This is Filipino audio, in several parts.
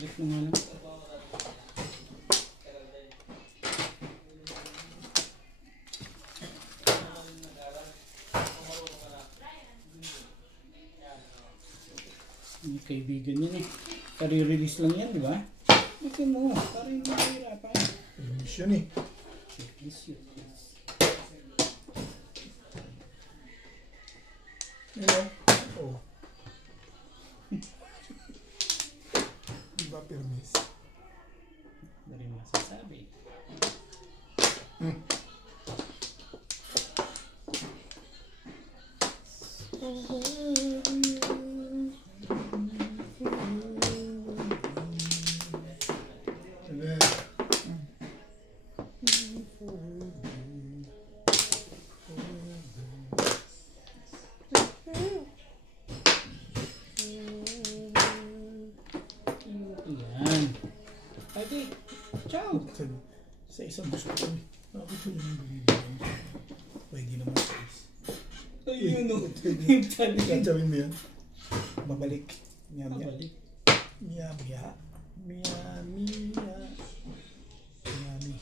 Click mo nga lang. May kaibigan yun eh. Pari-release lang yan, di ba? Ito mo, parang yung mahirapan. Release yun eh. Release yun. Hello? Oo. Diba permis? Hindi rin masasabi. Yan. Okay. Ciao. Sa isang gusto ko eh. Bakit ko naman bibigyan? Pwede naman sa is. Ayun o. Sabihin mo yan. Mabalik. Miya miya. Mabalik. Miya miya. Miya miya. Miya miya.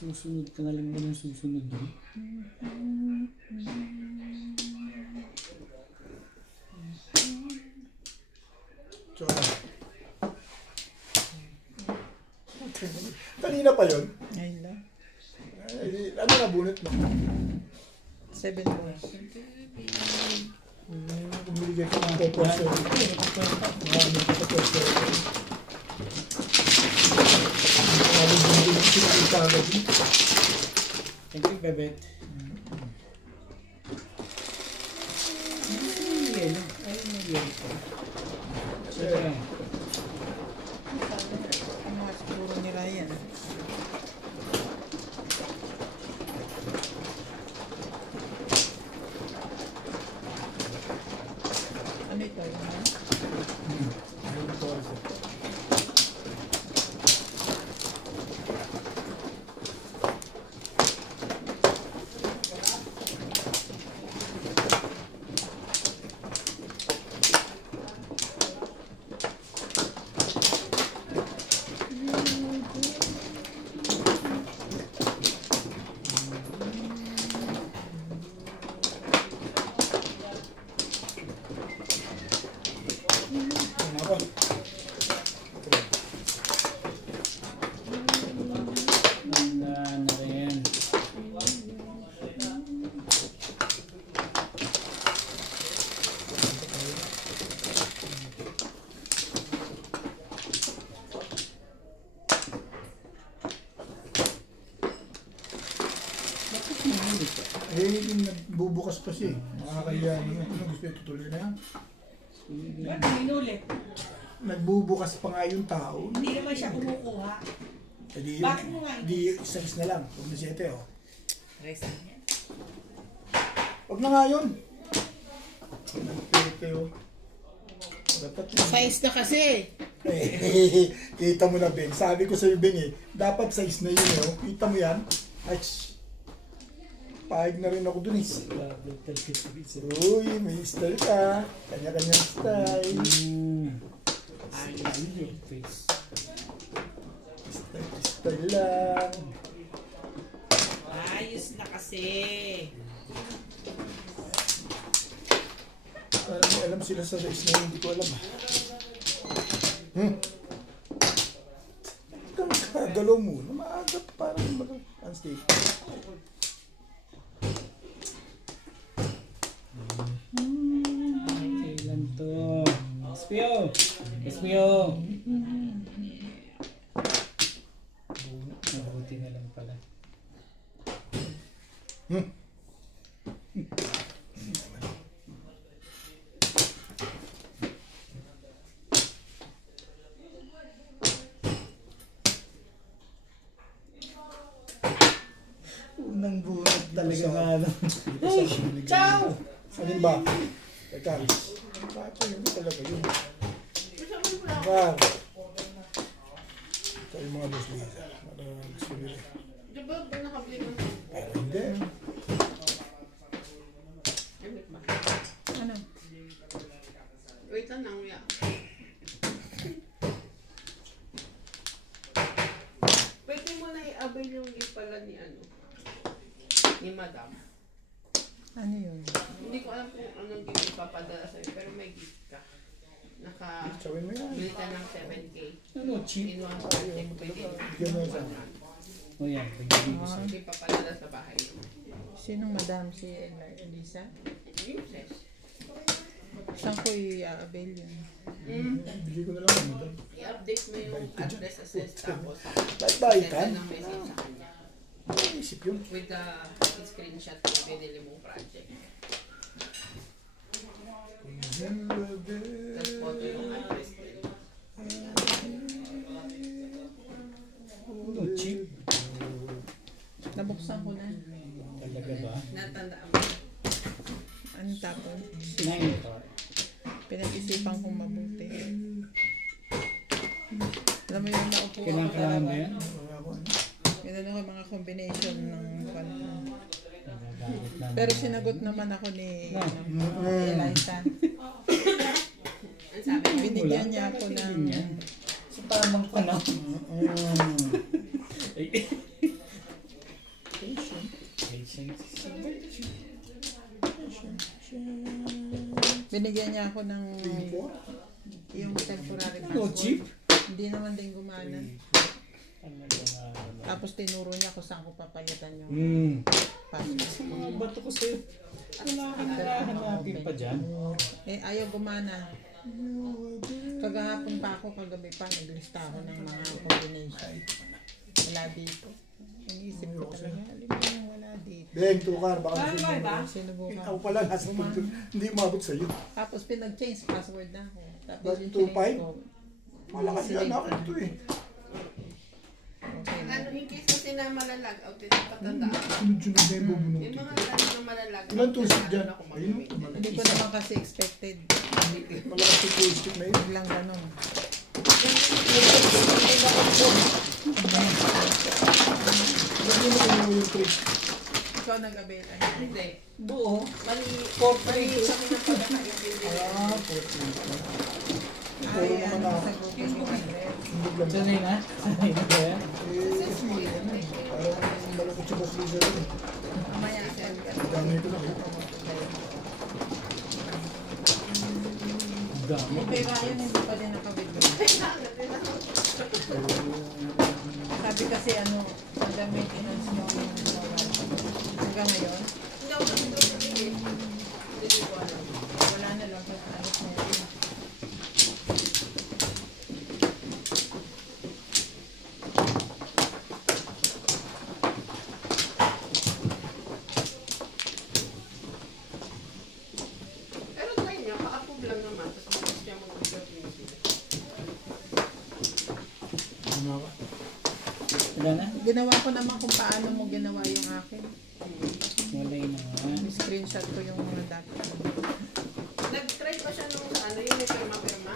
Susunod ka na lang ba ng susunod doon? So, kanina pa yun? Ngayon lang. Ano na bunot mo? 7 points. Bumili ka ng poposo. Marami ka sa poposo. Thank you, Bebet. Yelo. Ayun na yelo ko. Sige. Ano nga siguro nila yan? Ano ito? Eh, nagbubukas pa siya eh. Nakakaya naman. Ano gusto niya tutuloy na yan? Ba't minulit? Nagbubukas pa nga yung tao. Hindi naman siya kumukuha. Hindi Bakit mo nga? Hindi, size na lang. Huwag na 7 oh. Rest na yan. Huwag na nga yun. Nagpilite oh. Dapat yun. Size na kasi. Kita mo na, Beng. Sabi ko sa'yo, Beng eh. Dapat size na yun oh. Kita mo yan. Ay, pahig na rin ako dun eh. Uy, may style ka. Kanya-kanyang style. Style lang. Ayos na kasi. Parang may alam sila sa size na yun. Hindi ko alam. Kang kagalaw muna. Maaga parang unstable. Kailan to? SPO! SPO! Unang bunot talaga Sa- na ano. Ay, ciao! Alin ba? Teka. Ito yun talaga yun. Bar. Ito yung mga boss nila. Gusto nila. Di ba ba nakabili mo? Pero hindi. Ano? Wait lang na, kuya. Pwede mo na i-avail yung gift pala ni ano? Ni madam. Ano yun? Hindi ko alam kung anong gift ipapadala sa'yo, pero may gift ka. Tsawin mo yan. Bili ka ng 7K. Ano, cheap? In one project, pwede. Bigyan mo yan sa akin. O yan, pagdating ko sa'yo. Hindi papadala sa bahay. Sinong madam? Si Elisa? Yung ses. Saan ko i-avail yun? Bigay ko na lang ano doon. I-update mo yung address sa ses, tapos Bye-bye send ka. ka ng message sa kanya. Isip yun. With the screenshot ng binili mong project. Tapos photo yung address din. Ano, cheap? Nabuksan ko na. Talaga ba? Natandaan mo. Ano tapon? Sinayin ko. Pinag-isipan kong mabuti. Alam mo yung naupo ako Kinakailangan mo talaga. yan? Yun ano yung mga combination ng kanta. Nagagamit lang. Pero sinagot naman ako ni No. Eliza. Ang sabi mo? Binigyan niya ako ng... Sa tamang panahon. Patience. Binigyan niya ako ng... Yung temporary Ano, passport. cheap? Hindi naman din gumana. Talaga nga. Tapos tinuro niya kung saan ko papalitan yung passport. Mga bato ko sa'yo. Wala kang nakahanapin pa dyan. Eh, ayaw gumana. Kagahapon pa ako, kagabi pa, naglista ako ng mga combination. Wala dito. Iniisip ko talaga, alam mo yung wala dito. Beng, tukar. Baka Paano gusto ba mo. iba? Sinubukan. Ikaw pala, nasa mundo. Hindi umabot sa'yo. Tapos pinag-change password na ako. Tapos Ba't yung 2.5? change ko. Malakas yan. Akin ito eh. Okay na. Ano, in case kasi na malalag out, pinapatandaan. Sunod-sunod na yung Yung bubunutin. mga ganun na malalag. Ilan tusok dyan? Ako Ayun. mag-make. Hindi ko naman kasi expected. Malakas yung joystick na yun. Biglang ganun. Ba't yun na yung trick? Ikaw nag-avail. Hindi. Buo. Mali, For mali free. kami ng pagkakaibig. Ah, perfect. Ay, Puro ano naman sa ako. Google yung address. Hindi lang. Sanay na? Sanay na ba yan? Kasi ano, parang malukot si Boss Lisa rin. Mamaya send ka. Dami ko lang. Dami. May Ryan, hindi pa din nakabigay. Sabi kasi ano, hanggang maintenance nyo hanggang ngayon, Hindi ako nandun sa tingin. Hindi ko alam. wala na lang kasi alis na yun. Pero try niya, pa-approve lang naman. Tapos bukas niya mag-upload yung sila. Ano ba? Wala na? Ginawa ko naman kung paano mo ginawa yung akin. Wala na nga. Screenshot ko yung mga dati. Nag-try pa siya nung ano, yung may pirma-pirma.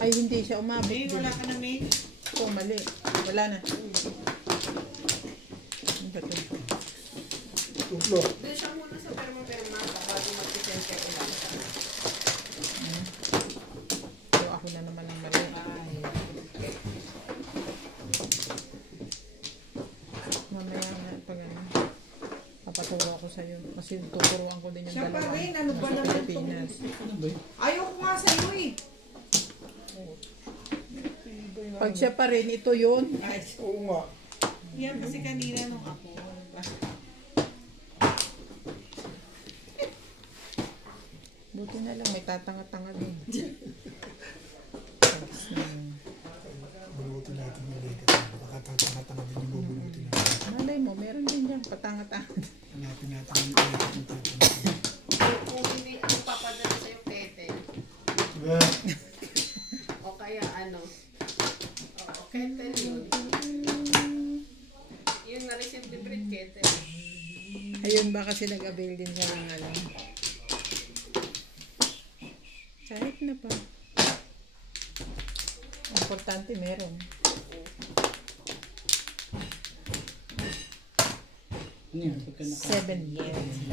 Ay, hindi siya umabot. May din. wala ka na mail. Oo, mali. Wala na. Ano ba ito? Tutlo. Doon siya muna sa pirma-pirma bago mag-send kay Eliza. So, ako na naman ang mali. Mamaya na pag ano, papaturo ako sa'yo. Kasi tuturuan ko din yung Siya pa dalawa. rin, ano ba Nasa naman Pilipinas. Ano ba yun? Ayaw ko nga sa'yo eh. Pag siya pa rin, ito yun. Oo nga. Yan kasi kanina nung ako. Buti na lang, may tatanga-tanga din. Tapos, Bunutin natin yung letter. Baka tatanga-tanga din yung bubunutin natin. malay mo, meron din dyan, patanga-tanga. Wala kaya ano. Oo, kettle yun. Yun na recently breed kettle. Ayun ba kasi nag-avail din siya ng ano. Kahit na pa. Importante meron. Ano yan? Pagka 7 years.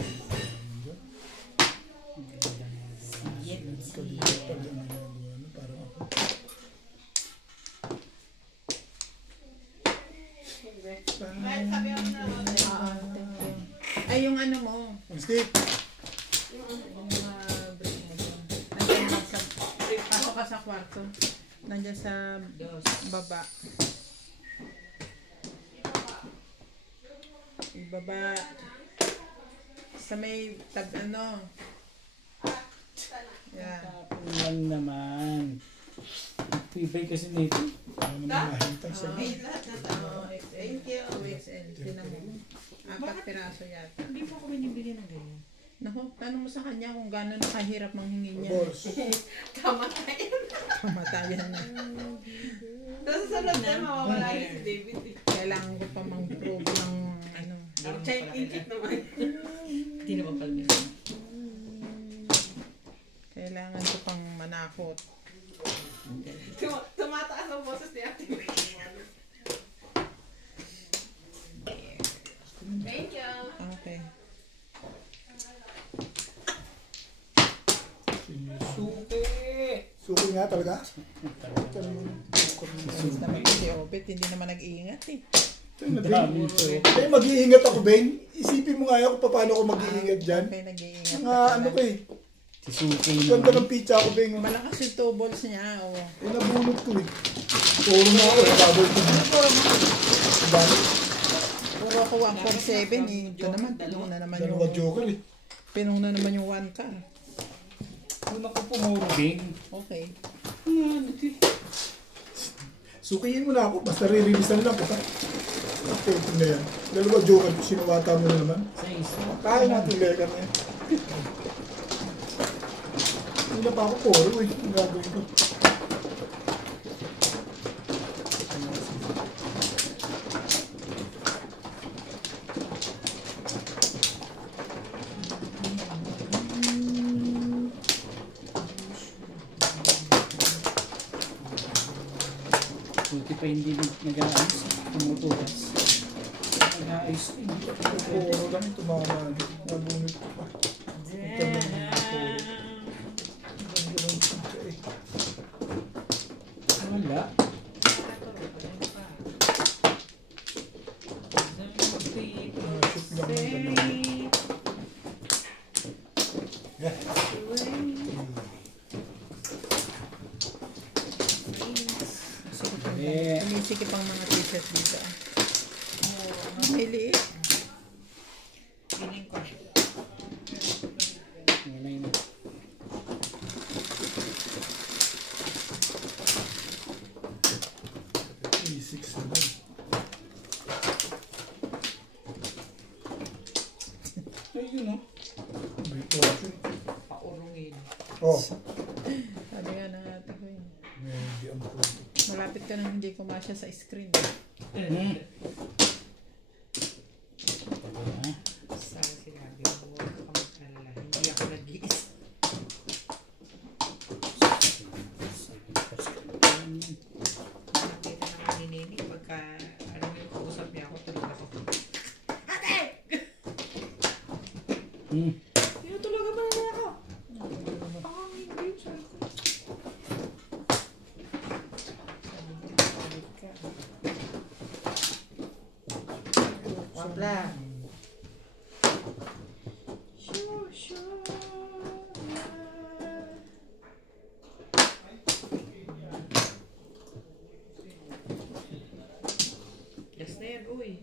Sabi ako na. Thank you. Ay, yung ano mo. Ang stick. Yung break mo doon. Nandiyan sa... Pasok ka sa kwarto. Nandiyan sa baba. Baba. Sa may tag ano. Yan. tapon lang naman. Ibay kasi nito. Ano naman mahintang sa Ay, lahat na tao. Thank you. XL. Tinan mo. 4 piraso yata. Hindi po ako binibigyan ng ganyan. Naku, tanong mo sa kanya kung gano'n nakahirap manghingi niya. balls. Kamatayan. Kamatayan na. Tapos sa sunod na mawawala rin si David. Kailangan ko pa mang-prove ng ano. Check naman. Hindi naman pala. Kailangan ko pang manakot. Tumataas ang boses ni Ate. Thank you. Okay. Suki! Suki nga talaga. Alis naman ko si Obet, hindi naman nag-iingat eh. Dami ito. Eh, mag-iingat ako, Ben. Isipin mo nga yun kung paano ako mag-iingat dyan. Okay, nag-iingat Mga ano ko eh. Si Suki Ganda naman. ng pizza ako, Ben. Malakas yung two balls niya, oo. Eh, nabunot ko eh. Puro na ako, double to. Dami. Puro ako 147 eh. Ito naman, pinuna naman yung... Dalawa joker eh. Pinuna naman yung 1 car. Una ko pumurubing. Okay. Sukiin mo na ako, basta re-releasean lang kita. Okay, ito na yan. Dalawa joker, sinuwata mo na naman. Sa isa. Kaya natin lekan na yan. Hindi na pa ako puro eh. Ang gagawin ko. Buti pa hindi nag-aayos. Tumutulas. Nag-aayos ko. Puro lang ito mga nabunot ko pa. Ito na yung puro. Ganda ng pizza eh. Wala. Shoot lang ng ganun. Yeah. Eh. Sumisikip ang mga t-shirt dito. May liit. Piling ko. Wala yun. E6 naman. Ayun o. May portion. Paurungin. Oh. Sabi nga ng ate ko yun. Hindi ang portion. Malapit ka nang hindi kumasya sa screen. Sana sinabi mo, huwag ka mag-alala. Hindi ako nag-iis. Nakita naman ni Nini, pagka ano yung kausap niya ako, tulog ako. Tinutulugan mo na niya ako. Ang hindi, sabi ko. Wapla. Yes na yan, uy.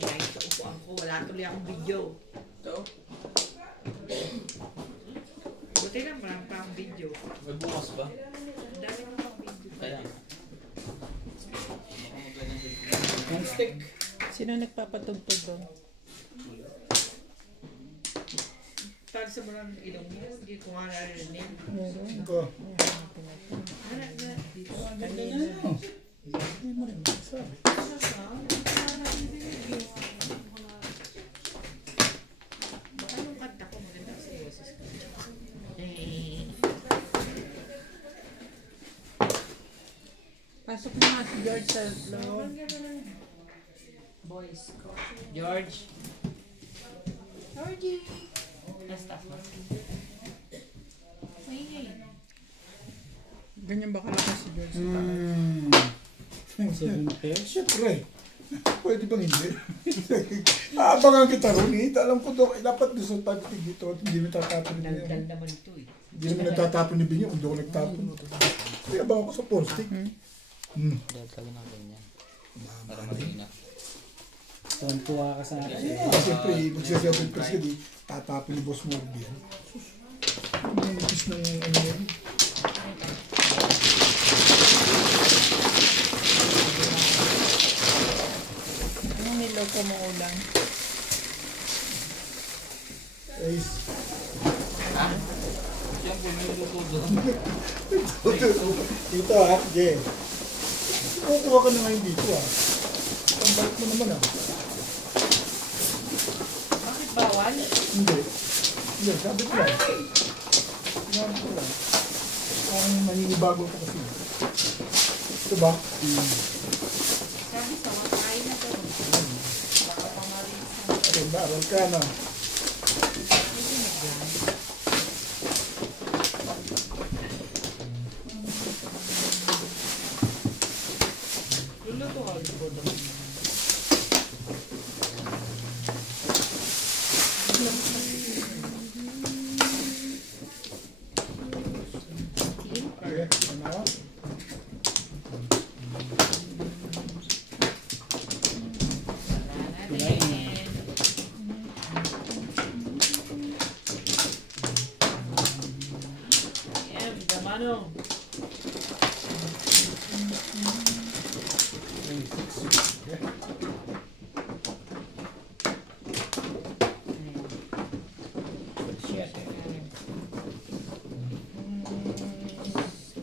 Kahit sa upuan ko, wala tuloy akong video. Ito. Buti lang, marami pa akong video. May bukas ba? Ang dami mo pang video. Kaya. Yung stick. Sino nagpapatugtog doon? sa barang ilong mo, hindi ko nga narinig. Meron. Ito. Dito. Ano? Hindi mo rin masasabi. Anong kanta ko? Maganda sa boses ko. Pasok na nga si George sa loob. Boys ko. George. Georgie. Nastas mo. Ganyan ba kalakas si George? Hmm. 7 pairs. Siyempre. Pwede bang hindi? Aabangan kita ron eh. Alam ko dapat doon sa pagtig dito at hindi mo tatapon ni Binyo. Daldal naman ito eh. Hindi naman nagtatapon ni Binyo kung doon ako nagtapon. Kaya abangan ko sa post-it. Dahil talaga na ganyan. Para marina. Tuwan-tuwa ka sa akin. Siyempre, magsasabi ka di tatapon ni Boss Morby yan. Ano yung nipis ng ano yan? Anong niloko mo ulang? Guys, Siyempre, may luto doon. dito ha, Jen. Kukuha ka na ngayon dito ha. Ang balik mo naman ha. Bakit bawal? Hindi. Hindi, sabi ko lang. Sabi ko lang. Ang maninibago ko kasi. Ito ba? Sabi sa mga kain na to. Baka pamarin sa... Okay, baaral ka na. Luluto ka ulit po doon. Okay, ano? Em, damano.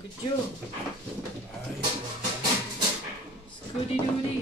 Kudyo. Scooty doody.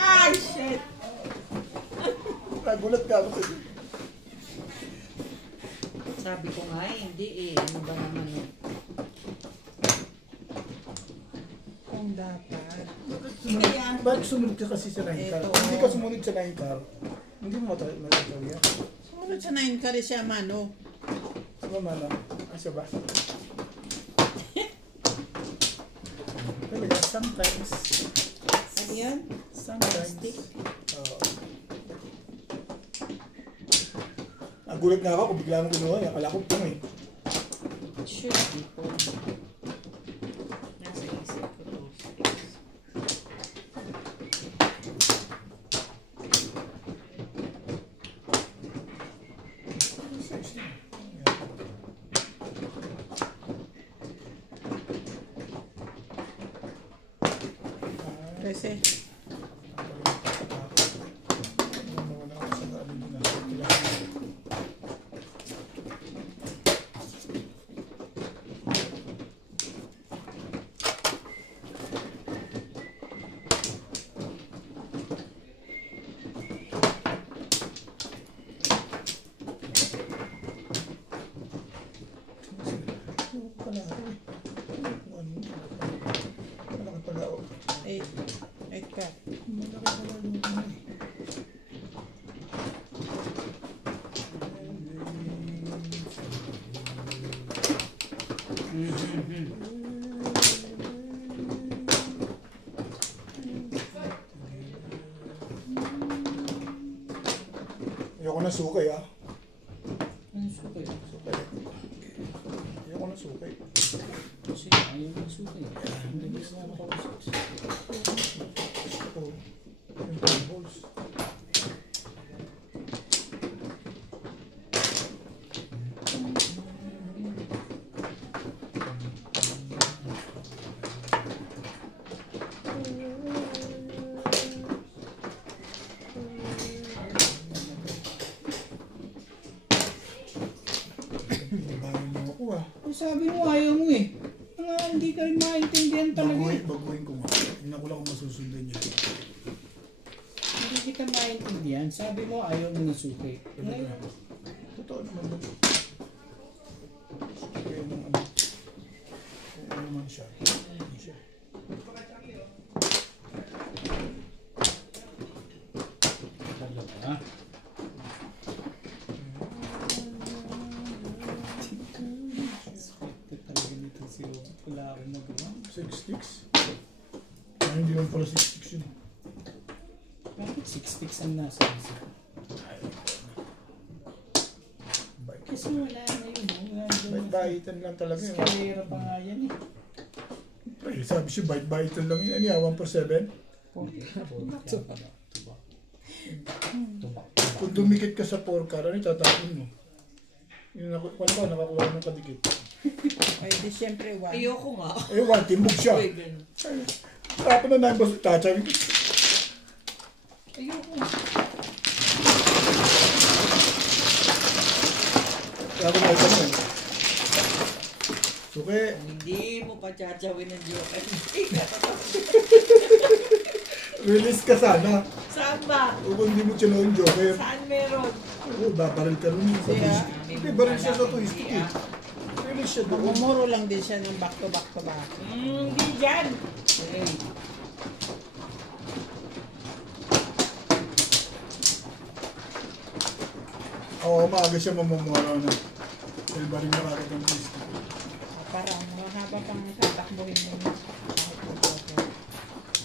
Ay, shit! Nagulat ka ako sa'yo. Sabi ko nga hindi eh. Ano ba naman eh. Kung dapat. Bakit sumunod ka kasi sa 9 car? Ito. Kung hindi ka sumunod sa 9 car, hindi mo matataw yan. Sumunod sa 9 ka rin siya, Mano. Ano man ah? Asa ba? Talaga, sometimes. Ano yan? Sometimes. Oo. Nagulat nga ako kung bigla mo kinuha. Akala ko pong eh. Should be po. Nasa isip ko to. Kasi, Malaki pala ako. 8 ka. Malaki pala lupa na eh. Ayoko na sukay ah. Ano suka yun? Sukay. suki. Kasi ayaw mo suki. Hindi mo na makausap. Ito. Yung tables. Sabi mo ayaw mo eh. Hindi ka rin maintindihan talaga. Baguhin ko nga. Tingnan ko lang kung masusundan niya. Hindi kita maintindihan. Sabi mo ayaw mo na suki. Ngayon, Totoo naman ba? Kaya nung ano. Kung ano naman siya. Hindi siya. talaga. Swerte talaga nito si Robert. Wala akong magawa. 6 sticks? Ay, hindi lang pala 6 sticks yun. Bakit 6 sticks ang nasa isa? Kasi wala na yun. Bite-bitan lang talaga yun. Escalera pa nga yan eh. Ay, sabi siya bite-bitan lang yun. Ano yan? 1 per 7? Tubak. Kung dumikit ka sa 4 car, ano tatapin mo? Yun ako, wala ka, nakakuha ng kadikit. Ay, di syempre, one. Ayoko nga. Eh, one, timbog siya. Uy, ganun. Tapos na nang tatsabi ko. Ayoko. Kaya ako nakita mo eh. Suki. Hindi mo pa chachawin ng joke. Release ka sana. Saan ba? O kung hindi mo chinawin joker. Saan meron? Oo, babaril ka rin sa twist. Hindi, baril siya sa twist eh. Release siya doon. Mamumuro lang din siya ng back to back to back. Hindi dyan. Hey. Oo, maaga siya mamumura na. Dahil baril na kagad ang twist. Parang mahaba pang tatakbuhin mo.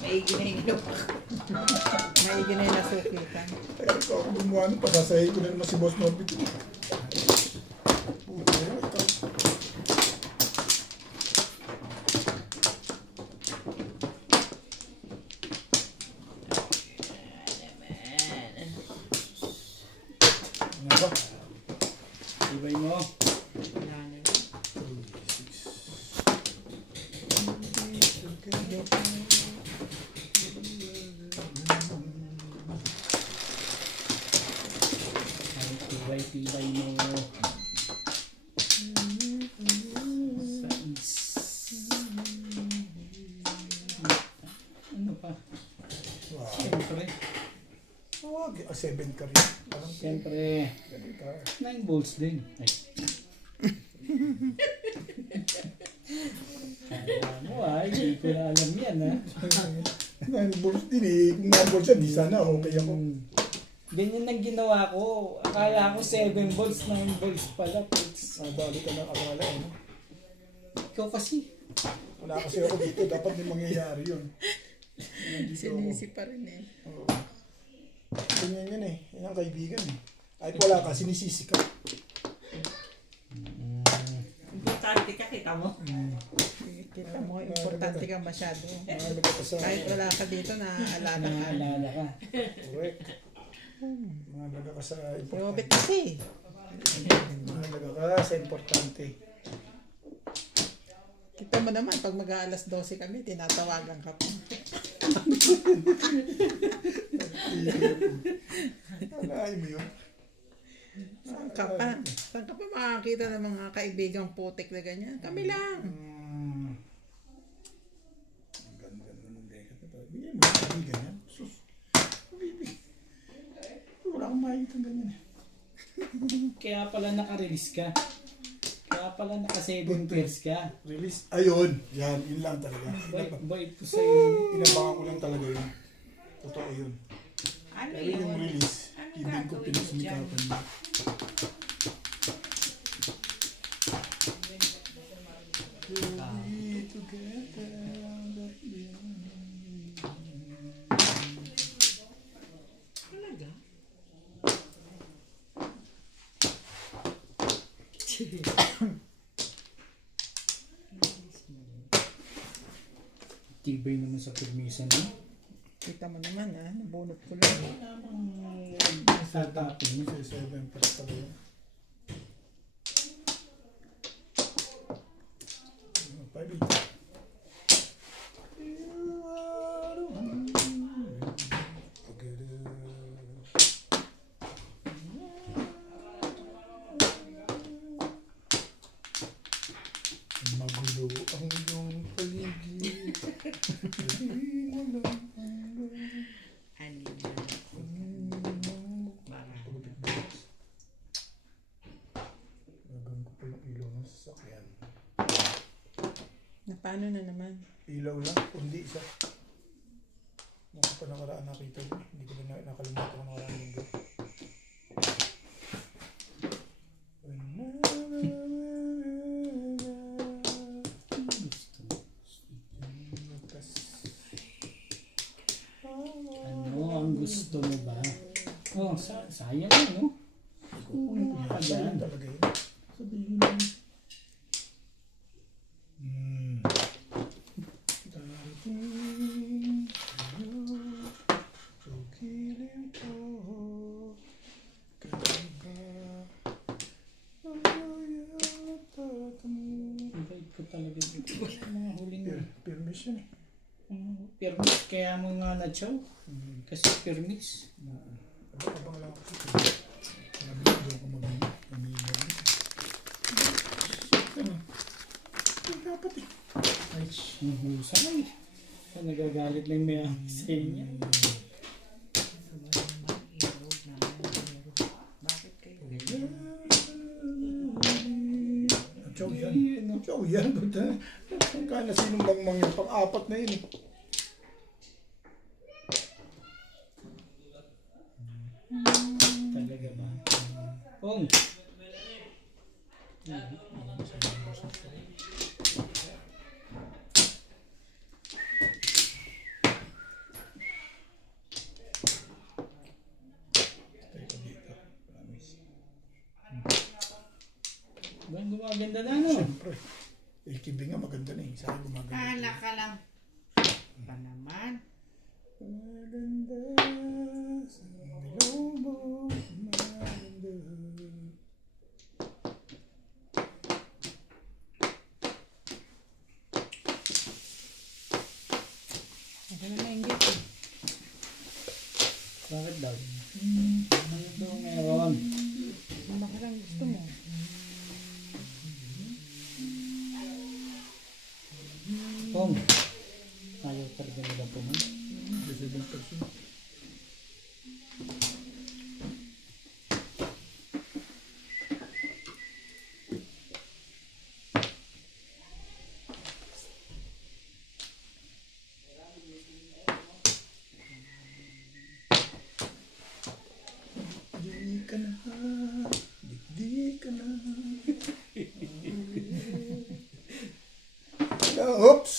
Maigi na yung ginawa. Maigi na yung nasukitan. Kaya ikaw ako gumawa nun, pagkasahin ko na naman si Boss Norbit. Puto, ikaw. Ano ba? Ibay mo. Wala na. Tibay mo. Ano pa? Wow. Siyempre. Wag, 7 ka rin. Parang Siyempre. 9 volts din. Ay. Alam mo hindi ko na alam yan ha. 9 balls din eh. Kung 9 balls yan, di sana okay ako. Ganyan ang ginawa ko. Akala ko 7 volts, 9 volts pala. Nadali ka ng akala eh. No? Ikaw kasi. Wala kasi ako dito. Dapat may mangyayari yun. Nandito ako. Sinisi pa rin eh. Oo. Ganyan yan eh. Yan ang kaibigan eh. Kahit wala ka, sinisisi ka. Importante ka, kita mo. Kita mo, importante ka masyado. Mahalaga ka sa... Kahit wala ka dito, naaalala ka. Naalala ka. Correct. Mahalaga ka sa Robert importante. kasi. Mahalaga ka sa importante. Kita mo naman, pag mag-aalas 12 kami, tinatawagan ka pa. Alaay mo yun. Saan ka pa? Saan ka pa makakita ng mga kaibigang putik na ganyan? Kami lang. Ang ganda naman ng dekat na to. Bigyan mo yung kaibigan yan. Sus. Wala akong makikita ganyan eh. Kaya pala naka-release ka. Kaya pala naka-7 pairs ka. Release. Ayun. Yan. Yun lang talaga. Boy po sa'yo. Inabangan ko lang talaga yun. Totoo yun. Ano Pero yun? yung release, Ano hindi ko gagawin pinasumikapan mo. Talaga? Tibay naman sa permisan mo. Kita mo naman nabunot ko lang. Tatapin mo. 7 pa talaga. Pwede. Magulo ang iyong paligid. Gagawin ko pa yung ilaw ng sasakyan. Paano na naman? Ilaw lang, kundi isa. Nasa pa nakaraan nakita ko. Hindi ko na nakalimutan ko nakaraan linggo. Ano ang gusto mo ba? Oh, sayang lang, no? Kukunin ko pa Sayang dyan. talaga yun. Sabihin lang. Darating sa'yo, sugilin ko, kaiba ay atat mo. Invite ko talaga dito. Mga huling Permission eh. permis. Kaya mo nga na-chow. Kasi permis. Abang lang ako sa ito. Sabi ko doon ko mag-amigo. Dapat eh. Ay, husay. Nagagalit lang may sa inyo. Chow yan. Chow yan. Kung kaya na sinong bangmang yung pang-apat na yun eh. Talaga ba? Pong! Ba, gumaganda na, no? Siyempre. LKB nga maganda na eh. Sa akin gumaganda. Kala ka lang. Ba naman? Maganda sa ilaw mo. Maganda. Ako na nainggit eh. Bakit daw? Ano ito meron? Bakit ang gusto mo? Pong! Ayaw talaga nila po man. Resident person. Di ka na, di ka na. Oops!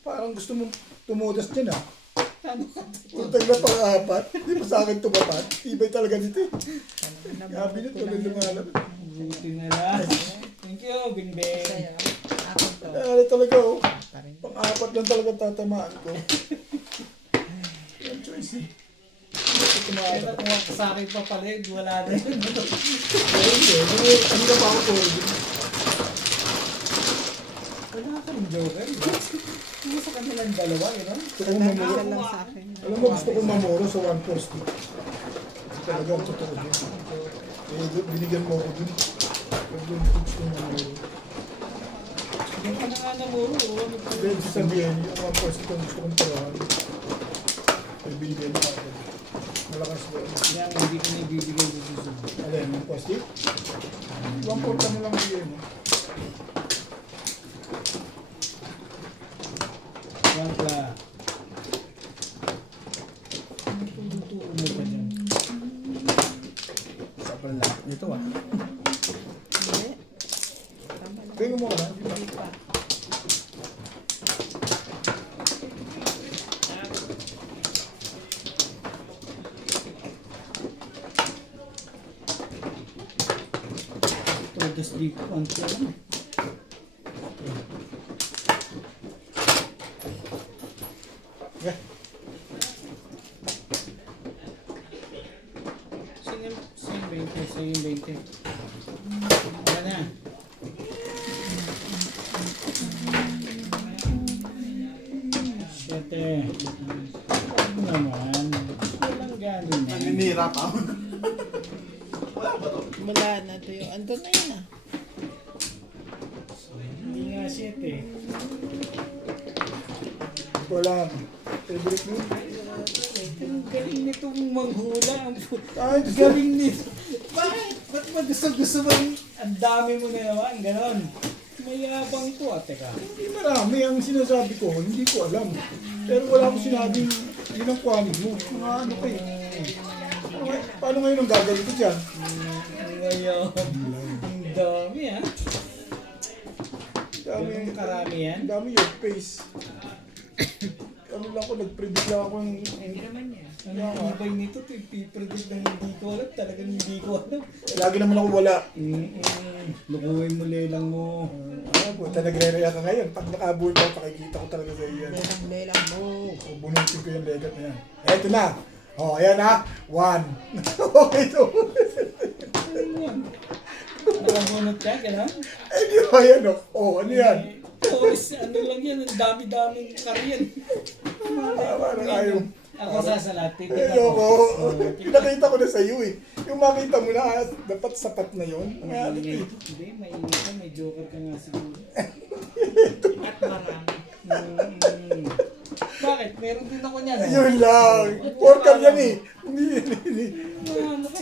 Parang gusto mong tumudas dyan ah. Utang na pang-apat. Hindi pa sa akin tumapat. Ibay talaga dito eh. Gabi na tuloy lumalap. Buti na lang. Thank you, Bingbing. Sa'yo. Ako to. Ano talaga oh. Pa rin. Pang-apat lang talaga tatamaan ko. Yung choice eh. Ito Kaya tumapat. kung sa akin pa pala, wala na yun. Ayun ano na pa ako po. Wala ka rin joker. Hindi sa kanilang dalawa, you know? Gusto kong mamuro. Isa lang sa akin. Alam mo gusto kong mamuro sa 1 stick. Talaga ang totoo din. Eh, binigyan mo ako dun. Pag yung tips kong mamuro. Hindi ka na nga namuro. Then sasabihin, yung 1 stick ang gusto kong tirahan. Ay, binigyan mo ako. Malakas ba? Yan, hindi ko na ibibigay dito sa Alin, yung plastic? 1/4 na lang bigyan mo. Wangla. Ano itong lutuo mo pa dyan? Sobrang lapit nito ah. Hindi. Tama lang. Tingnan mo ka na, di ba? Hindi pa. Todas dito, konti lang. Yeah. Sa'yo 20, sa'yo 20. Wala na. Siyete. Huwag naman. Walang galing na. Naninira pa. Wala na to yung andun na yun ah. Hindi nga siyete. Wala. Favorite mo? Ang galing nitong manghula. Ay, Ang galing nito. Bakit? Ba't ba gusto mo ang dami mo na naman? Ganon. Mayabang to ah. Teka. hindi marami ang sinasabi ko. Hindi ko alam. Pero wala akong sinabing yun ang kuhanin mo. Mga ano kayo. Paano ngayon ang gagawin ko dyan? Ngayon. Ang dami ah. Dami, Ang karami yan. ang dami your face. Ano lang ako, nag-predict lang ako ng... Hindi naman yan. Ang ibay nito, ito ipipredict ng hindi ko alam. Talagang hindi ko alam. Lagi naman ako wala. Lukuhin mo lelang mo. Puta, nagre-react ka ngayon. Pag nakabuhay ko, pakikita ko talaga sa iyo yan. Lelang mo. Bunutin ko yung legat na yan. Eto na. Oh, ayan ha. 1. Okay to. Ano yan? Nakabunot ka, gano'n? Eh, di ba yan o? Oh, ano yan? Tourist, ano lang yan, ang dami-daming karyan. Parang ayaw. Ako sasalat, Eh, titignan yoko. ko. Pinakita ko na sa iyo eh. Yung makita mo na, dapat sapat na yun. Reality. Hindi, mainit ka, may joker ka nga siguro. At marami. Bakit? Meron din ako niyan. oh. Yun lang. Worker yan eh. Hindi. Ano ka?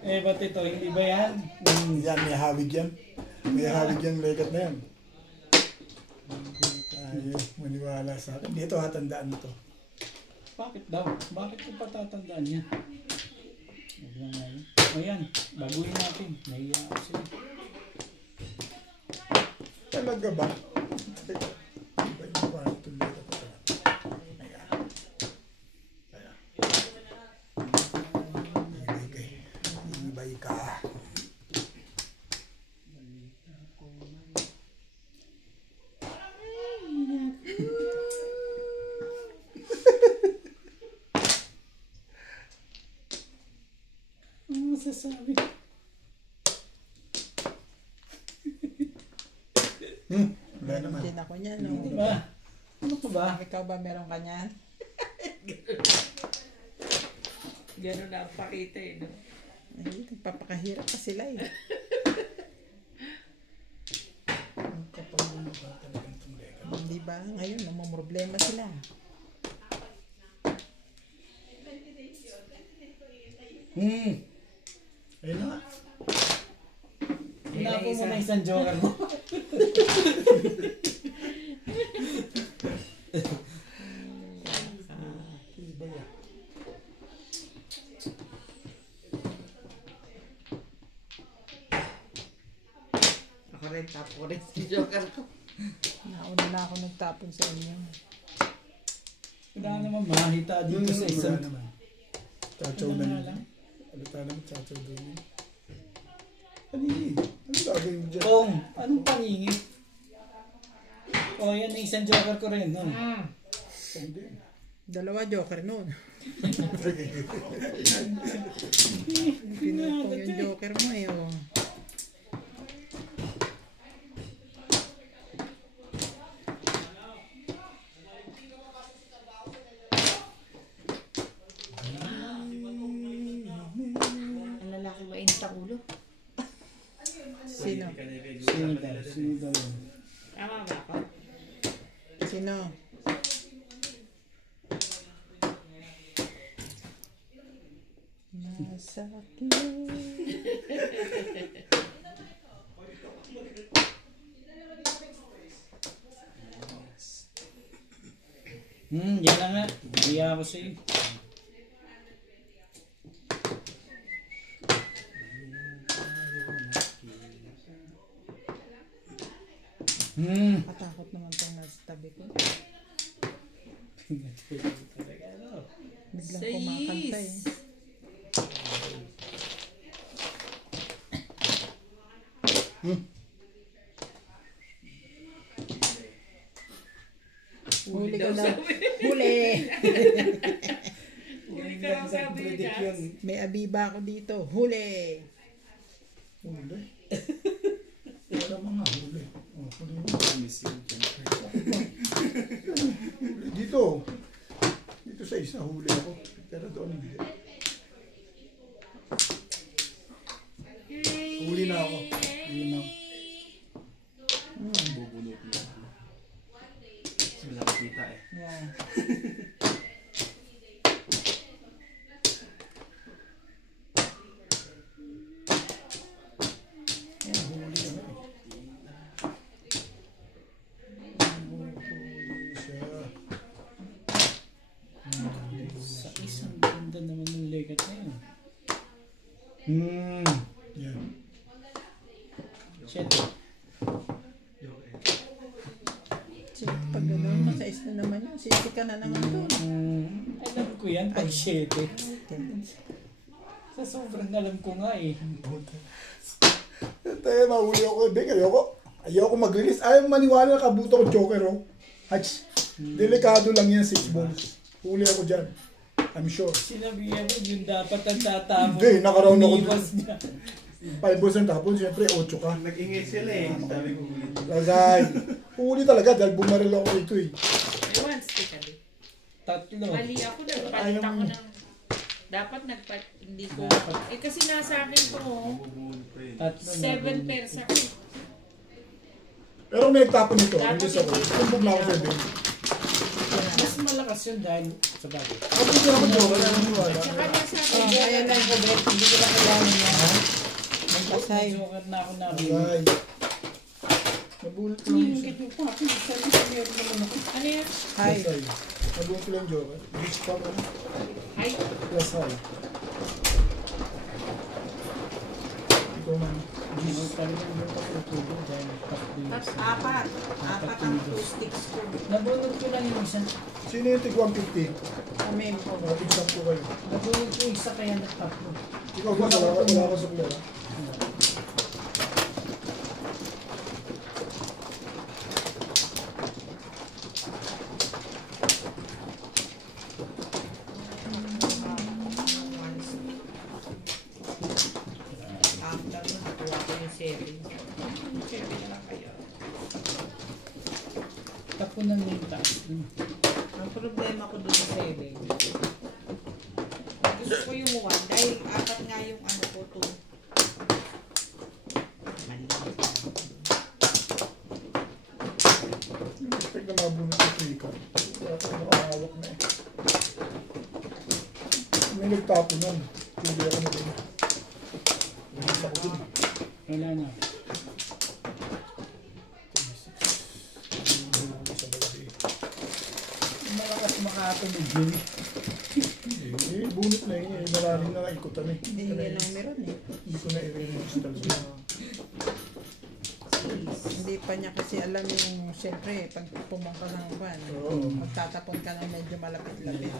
Eh, ba't ito? Hindi ba yan? Yan, may hawig yan. May hawig yan legat na yan. Ayaw, maniwala sa akin. Dito hatandaan mo to. Bakit daw? Bakit ko patatandaan niya? Huwag lang nga yun. O yan, baguhin natin. Nahiya ako sa'yo. Talaga ba? Iba ba ito legat na to? Ayan. Ayan. Ibay ka. Ano masasabi? Wala naman. Din ako niyan. No? Di ba? Ano ko ba? Ikaw ba meron ka niyan? Gano'n na ang pakita eh. No? Ay, nagpapakahirap pa sila eh. Ang kapal mo ba talagang itong legat? Di ba? Ngayon, namamroblema sila. Ayun na nga. Hinapo mo na isang joker mo. Ibay ah. Ako rin, tapo rin si Joker ko. Nauna na ako nagtapon sa inyo. Wala naman mahita dito sa isang... Wala naman. Chachaw Ano na nga yun. lang? Alita naman, chachaw doon yun. Ano gagawin mo dyan? Kung, anong paningin? O, yan na isang joker ko rin. No? Hindi. Dalawa joker noon. Pinutong yung joker mo eh. Oh. Ang lalaki mainit ang ulo. Sino? Sino daw? Sino daw yun? Tama ba ako? Sino? Masakit. Yan na nga. Hiya ako sa'yo. Katakot naman itong nasa tabi ko. Biglang kumakanta eh. Huli ka daw daw. sabi. Huli! Huli ka lang sabi niyo, Jazz. May abiba ako dito. Huli! Huli. Wala mga huli. Oh, huli mo. Huli dito. Dito sa isa huli ako. Pero doon hindi. Huli na ako. Yun na. Wala kita eh. Yan. Huli na eh. Huli siya. Sa isang ganda naman ng legat na yun. Yan. Shit. Sige, pag gano'n, masais na naman yun. Sisi ka na naman doon. Alam ko yan pag 7. Sa sobrang alam ko nga eh. Tayo, mahuli ako. Big, ayoko mag-release. Ayaw maniwala na kabuto ko Joker, oh. Hats. Delikado lang yan, 6 balls. Huli ako dyan. I'm sure. Sinabihan mo yun dapat ang tatapon. Hindi, nakaroon ako Iniwas niya. 5 balls ang tapon, siyempre 8 ka. Nag-ingay sila eh. Sabi ko ulit. Lagay. Huli talaga dahil bumaril ako ito eh. May one stick ali. 3. Mali ako, nagpalit ako ng... Dapat nagpalit, hindi ko... Dapat. Eh kasi nasa akin to, Mabubuhol pa eh. 7 pairs ako. Pero may nagtapon nito. Dapat Release ako. hindi. Tumbog na ako sa ibig. Mas malakas yun dahil sa bagay. Ako hindi naman Joker. Ayaw maniwala. Tsaka nasa akin, Oh, kaya lang ko, Bet. Hindi ko na kailangan yan. Pasay. Joker na ako na. Lagay. Nabulot ko lang Yung isa. kito pa. Sabi ko meron naman ako. ano yan? Hi. Plus high. Nabulot ko lang Joker. Reach pa ko. Ay, Plus high. Ito man. Yung talagang yung patutubo dahil tapos apat. Apat ang 2 sticks ko. nabunod ko lang yung isa. Sino yung tig 150? Amen po. Tig 10 kayo. Nabunod ko yung isa kaya nagtatlo. Ikaw ba? Wala ka sa pera? After mo, nakuha ko yung 7. 7 na lang kayo. Tapunan mo yung taas. Ang problema ko doon sa 7. Gusto ko yung 1 dahil apat nga yung ano ko to. Mali. Expect na mabunot sa trika. Kaya ako nakahawak na eh. May nagtapo nun. Huli ako na din. Release ako dun. Wala na. Malakas makatunog yun. Eh, bunot na yun. Malalim na naikutan eh. Hindi nga lang meron eh. Hindi ko na i-release talaga. Hindi pa niya kasi alam yung, siyempre, pag pumangka ng van, Oo. magtatapon ka ng medyo malapit-lapit.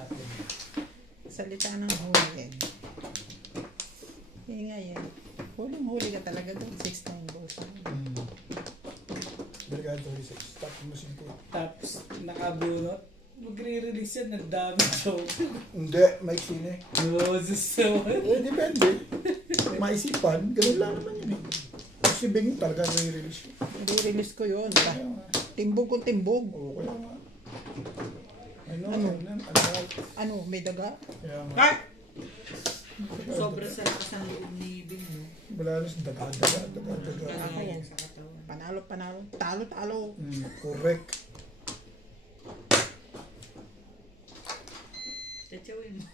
Salita ng huli. Kaya nga yan. Huling-huli ka talaga doon. 6-9 balls. Delikado 36. Stop mo 5. Tapos nakabunot. Magre-release yan ng dami joke. Hindi, may sine. No, so Eh, depende. Maisipan, ganun lang naman yun eh. Si Bing talaga nai-release yun. Hindi-release ko yun. Timbog kung timbog. Oo, kaya nga. Ano? Ano? Ano? Ano, may daga? Kaya nga. Sobrang sa lakas ng loob ni Bing, no? Wala na sa daga. Ako yan. Sa katawan. Panalo. Talo. Correct. Tatsawin mo.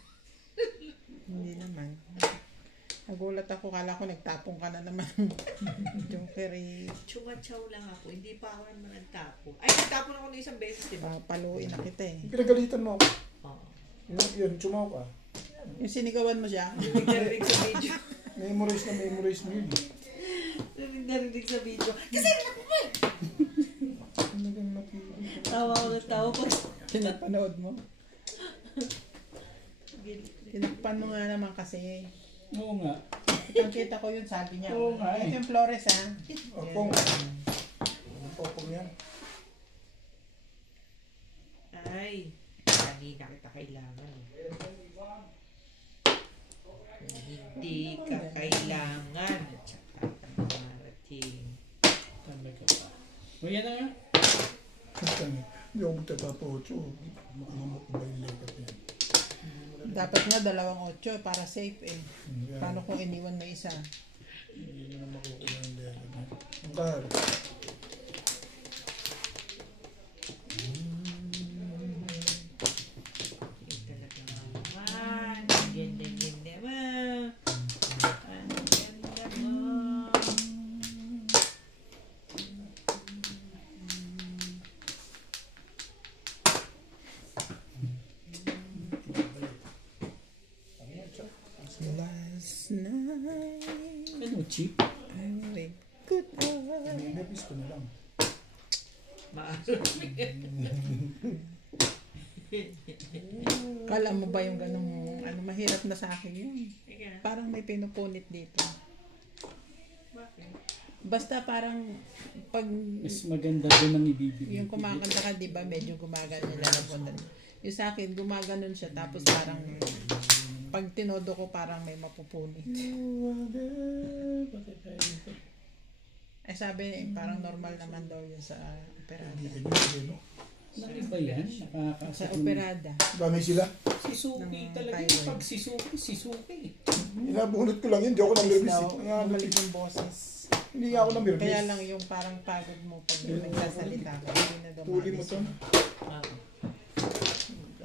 Hindi naman. Nagulat ako, kala ko nagtapong ka na naman. Joker eh. Chumatsaw lang ako. Hindi pa ako naman nagtapo. Ay, nagtapo na ako ng isang beses, di ba? Paluin na kita eh. Pinagalitan mo ako. Oo. Yun, chumaw ka. Yung sinigawan mo siya. Narinig sa video. Memorize mo yun. Narinig sa video. Kasi tawa ko ng tawa ko. Pinapanood mo. Tinakpan mo nga naman kasi. Oo nga. Nakita ko yun, sabi niya. Oo nga eh. Ito yung Flores ha. Opong. Opong yan. Ay, kanina kita kailangan. Hindi ka kailangan. At saka ka marating. Tambay ka pa. O yan na nga. Hindi ako magtatapo-8. Makamamot ba yung legat yan? Dapat nga 2-8 para safe eh. Yan. Paano kung iniwan na isa? Hindi na makukuha yung legat yan. Ang kahal. Talaga naman. Ang ganda-ganda mo. Ang ganda mo. Last night, Ano, cheap? I wake good eye. Nilabis ko na lang. Kala mo ba yung ganong, mahirap na sa akin yun. Ika, Parang may pinupunit dito. bakit? Basta parang, pag Mas maganda doon ang ibibigay. yung kumakanta ka, di ba, medyo gumagano yung lalapundan. Yung sa akin, gumaganon siya, tapos parang, pag tinodo ko, parang may mapupunit. Eh sabi, parang normal naman daw yun sa operada. Nakiba yan? Sa Nakakasakit. operada. Dami sila. Si Suki Ng talaga. thyroid. Pag si Suki, si Suki. Inabunot ko lang yun. Hindi ako nang-nervous Daw, eh. Nga, bumalik yung boses. Hindi nga ako nang-nervous. Kaya lang yung parang pagod mo pag nagsasalita ka, hindi na daw Huli mo to. Ah,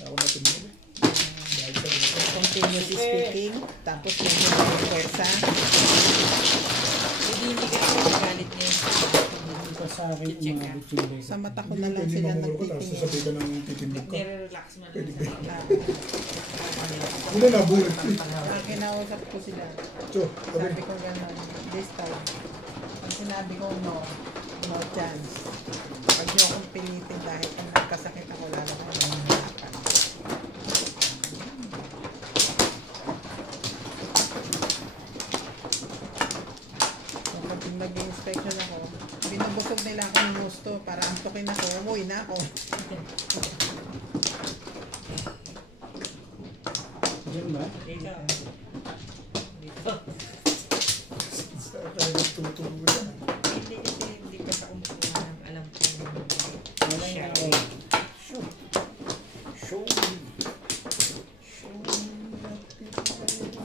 Ako na tumuli. Dahil sa mga. Continuous speaking, tapos medyo may pwersa. hindi kasi nagalit niya. Hindi pa sa akin umabot yung legat. Sa mata ko na lang Pwede sila mamuro ko tapos nagtitingin. sasabihin ka ng titimbog ka. Nire-relax mo lang Pwede sa ba? Ah, Una na, bulit ko eh. Kaya kinausap ko sila. So, sabi. Sabi ko gano'n, this time. Pag sinabi ko no, no chance. Pag niyo akong pilitin dahil kung nagkasakit ako, lalo ko nanghihirapan. So, pag nag-inspection ako, binubusog nila ako ng gusto para antukin ako, umuwi na ako. Diyan ba? dito. Dito. Kaya nagtutulog na. Hindi kasi hindi pa sa umpisa. Alam ko Wala siya. yung ako. Show me. Show me that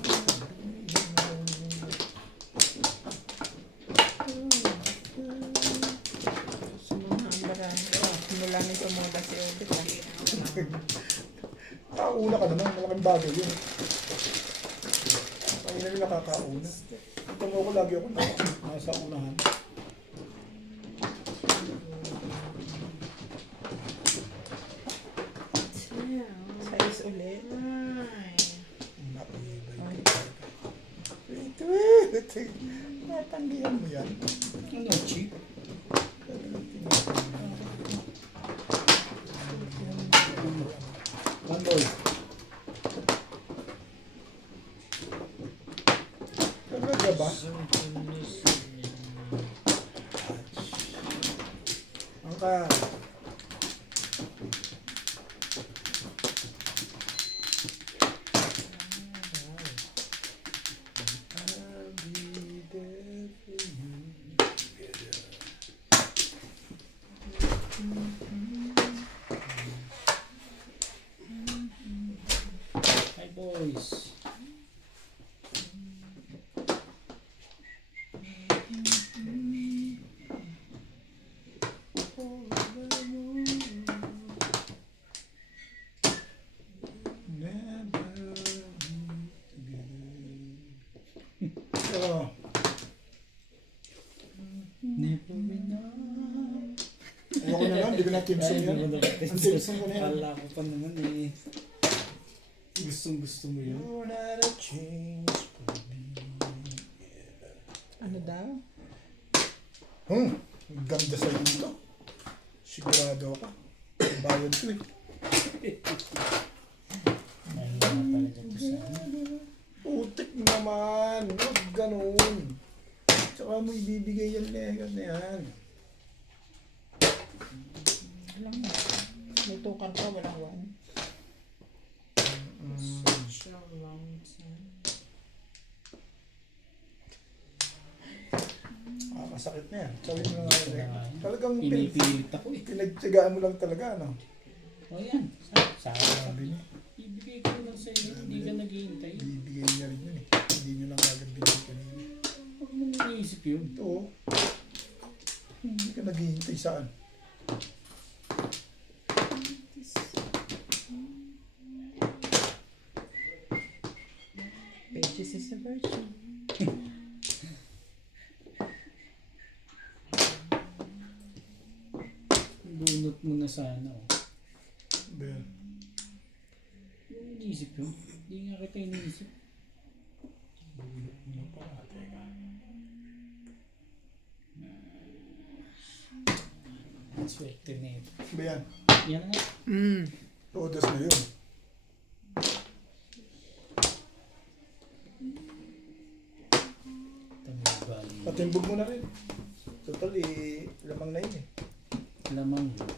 Sumuhambara. Mula nang tumula si Obit. Nakauna ka naman, malaking bagay yun. Ang ina nila nakakauna. Ito mo ko lagi ako nasa unahan. Size ulit. Ay. Wait. Natanggihan mo yan. Ano, cheap? Bambol. Talaga ba? Ang ka. I'll be there for you. Hi, boys. Oh, Never enough. ayoko na lang, hindi ko na Kimson yan. Ang Kimson ko na yan. Kala ko pa naman eh. Gustong-gusto mo yun. You're not a change for me. Ano daw? Ang ganda sa'yo dito. Sigurado ako. Bayad ko eh. Mahina talaga po sa Utik naman. Huwag ganun. Tsaka mo ibibigay yung legat na yan. Alam mo. Lutukan ka, walang one. Masakit na yan. Sabihin mo na nga. Talagang Pinipilit ako eh. pinagtsagaan mo lang talaga, ano? O yan. Sabi Sabi niya. ibigay ko lang sa iyo. Hindi ka naghihintay. Bibigay niya rin yun eh. Hindi niyo lang agad binigay kanina. Huwag mo iniisip yun. Oo. Hindi ka naghihintay saan. Pages is a virtue. Bunot mo na sana. Oh. Ben. Iniisip yun. Hindi nga kita iniisip. Bulok mo na pala. Teka. Ang swerte na ito. Ba yan? Yan nga. Todas na yun. Tamibali. Patimbog mo na rin. Total lamang na yun eh. Lamang yun.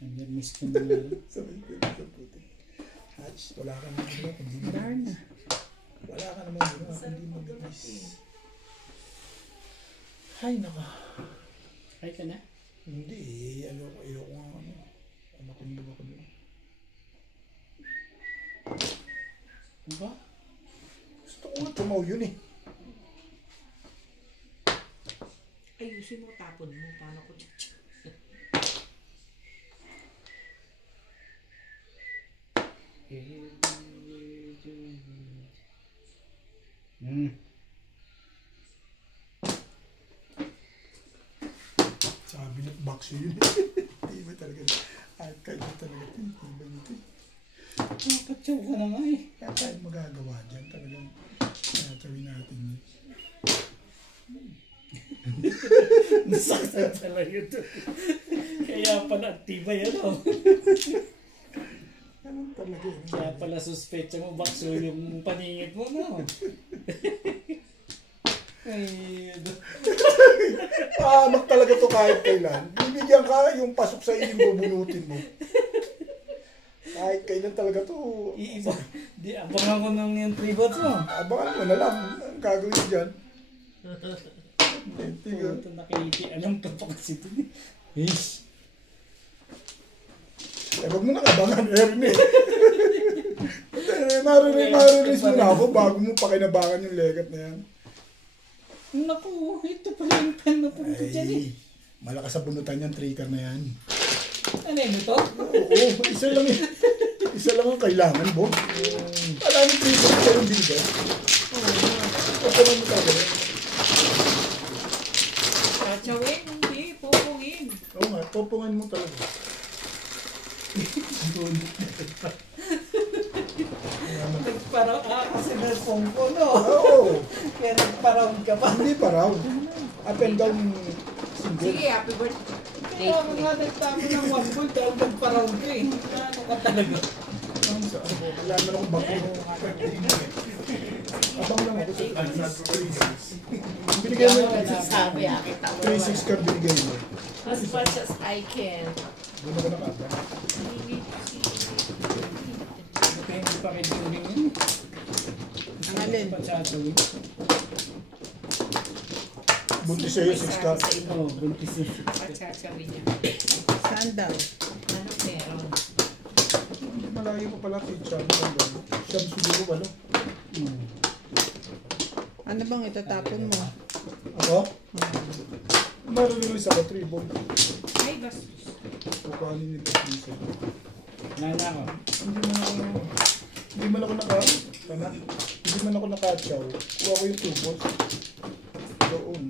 Nag-miss ka na nga. Sabay ko yung sa puti. Hatch, wala ka naman ginawa kundi Darna. wala ka naman ginawa kundi mag-miss. Ay, naka. Ay ka na? Hindi eh. Ayoko nga ano. Ano kung ba ko doon? Ano ba? Gusto ko nga tumaw yun eh. Ayusin mo, tapon mo. Paano ko Sabi na box yun. Tiba talaga. At kahit talaga. Tiba nito eh. Nakatsaw ka na nga eh. Kaya tayo magagawa dyan talagang natawin natin yun. Nasaktan talaga ito. Kaya pala tibay ano. Ganun talaga eh. Kaya pala suspecha mo bakso yung paningit mo no. Ay, Pahamak talaga to kahit kailan. Bibigyan ka yung pasok sa iyo bubunutin mo. Kahit kailan talaga to. iiba. Di abangan ko ng yung tribot mo. Abangan mo na lang ang gagawin dyan. Tiga. Ito nakikiti. Anong totoo kasi ito eh. Ish. Eh, wag mo nang abangan, Ernie. Mariris mo na ako bago mo pakinabangan yung legat na yan. Naku, ito pala yung pen na punto dyan eh. Ay, malakas sa bunutan yan, trigger na yan. Ano yun ito? Oo, isa lang eh. Isa lang ang kailangan, Bo. Wala nang trigger sa yung bigay. Opo lang mo talaga. Katsawin, hindi. Pupungin. Oo nga, popungan mo talaga. Nagparang kasi nagpong ko no. Oo, Kaya nagparang ka pa. hindi pa raw. Up and down single. Sige, happy birthday. Kaya ako nga nagtamo ng 1 gold dahil nagparang ka eh. Ano ka talaga? Wala na akong bago. Abang lang ako sa 3-6. Binigay mo yung Sabi, akita mo 3-6 card binigay mo. as much as I can. Doon ako nakabang. Depende pa kay Turing yun. Ang alin? Patsatawin. Buntis sa'yo, 6 card. Oo, buntis yun. Patsasawin niya. Saan daw? Ano meron? Malayo pa pala kay Cham. Cham siguro ba, no? Ano bang itatapon mo? Ako? Maririlis ako, 3 bomb. Ay, bastos. Kukanin ni Patricia. Nana ko. Hindi man ako naka-chow. Kuha ko yung 2 balls. Doon.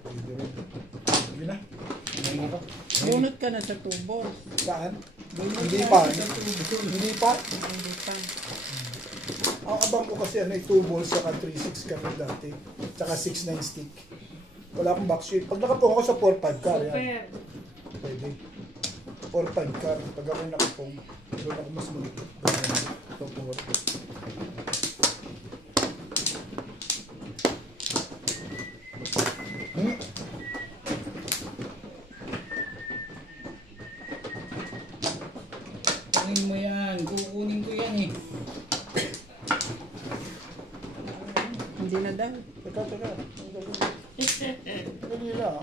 Pwede rin. Sige na. Nana ko. Bunot ka na sa tubo. Saan? Hindi pa. Hindi pa? Hindi pa. Ang abang ko kasi ano, 2 balls saka 3-6 kami dati. Tsaka 6-9 stick. Wala akong backsheet. Pag nakapong ako sa 4-5 car, yan. Super. Pwede. 4-5 car. Pag ako nakapong, doon ako mas malikot. Ito po. Hindi na daw. Teka. Dali lang.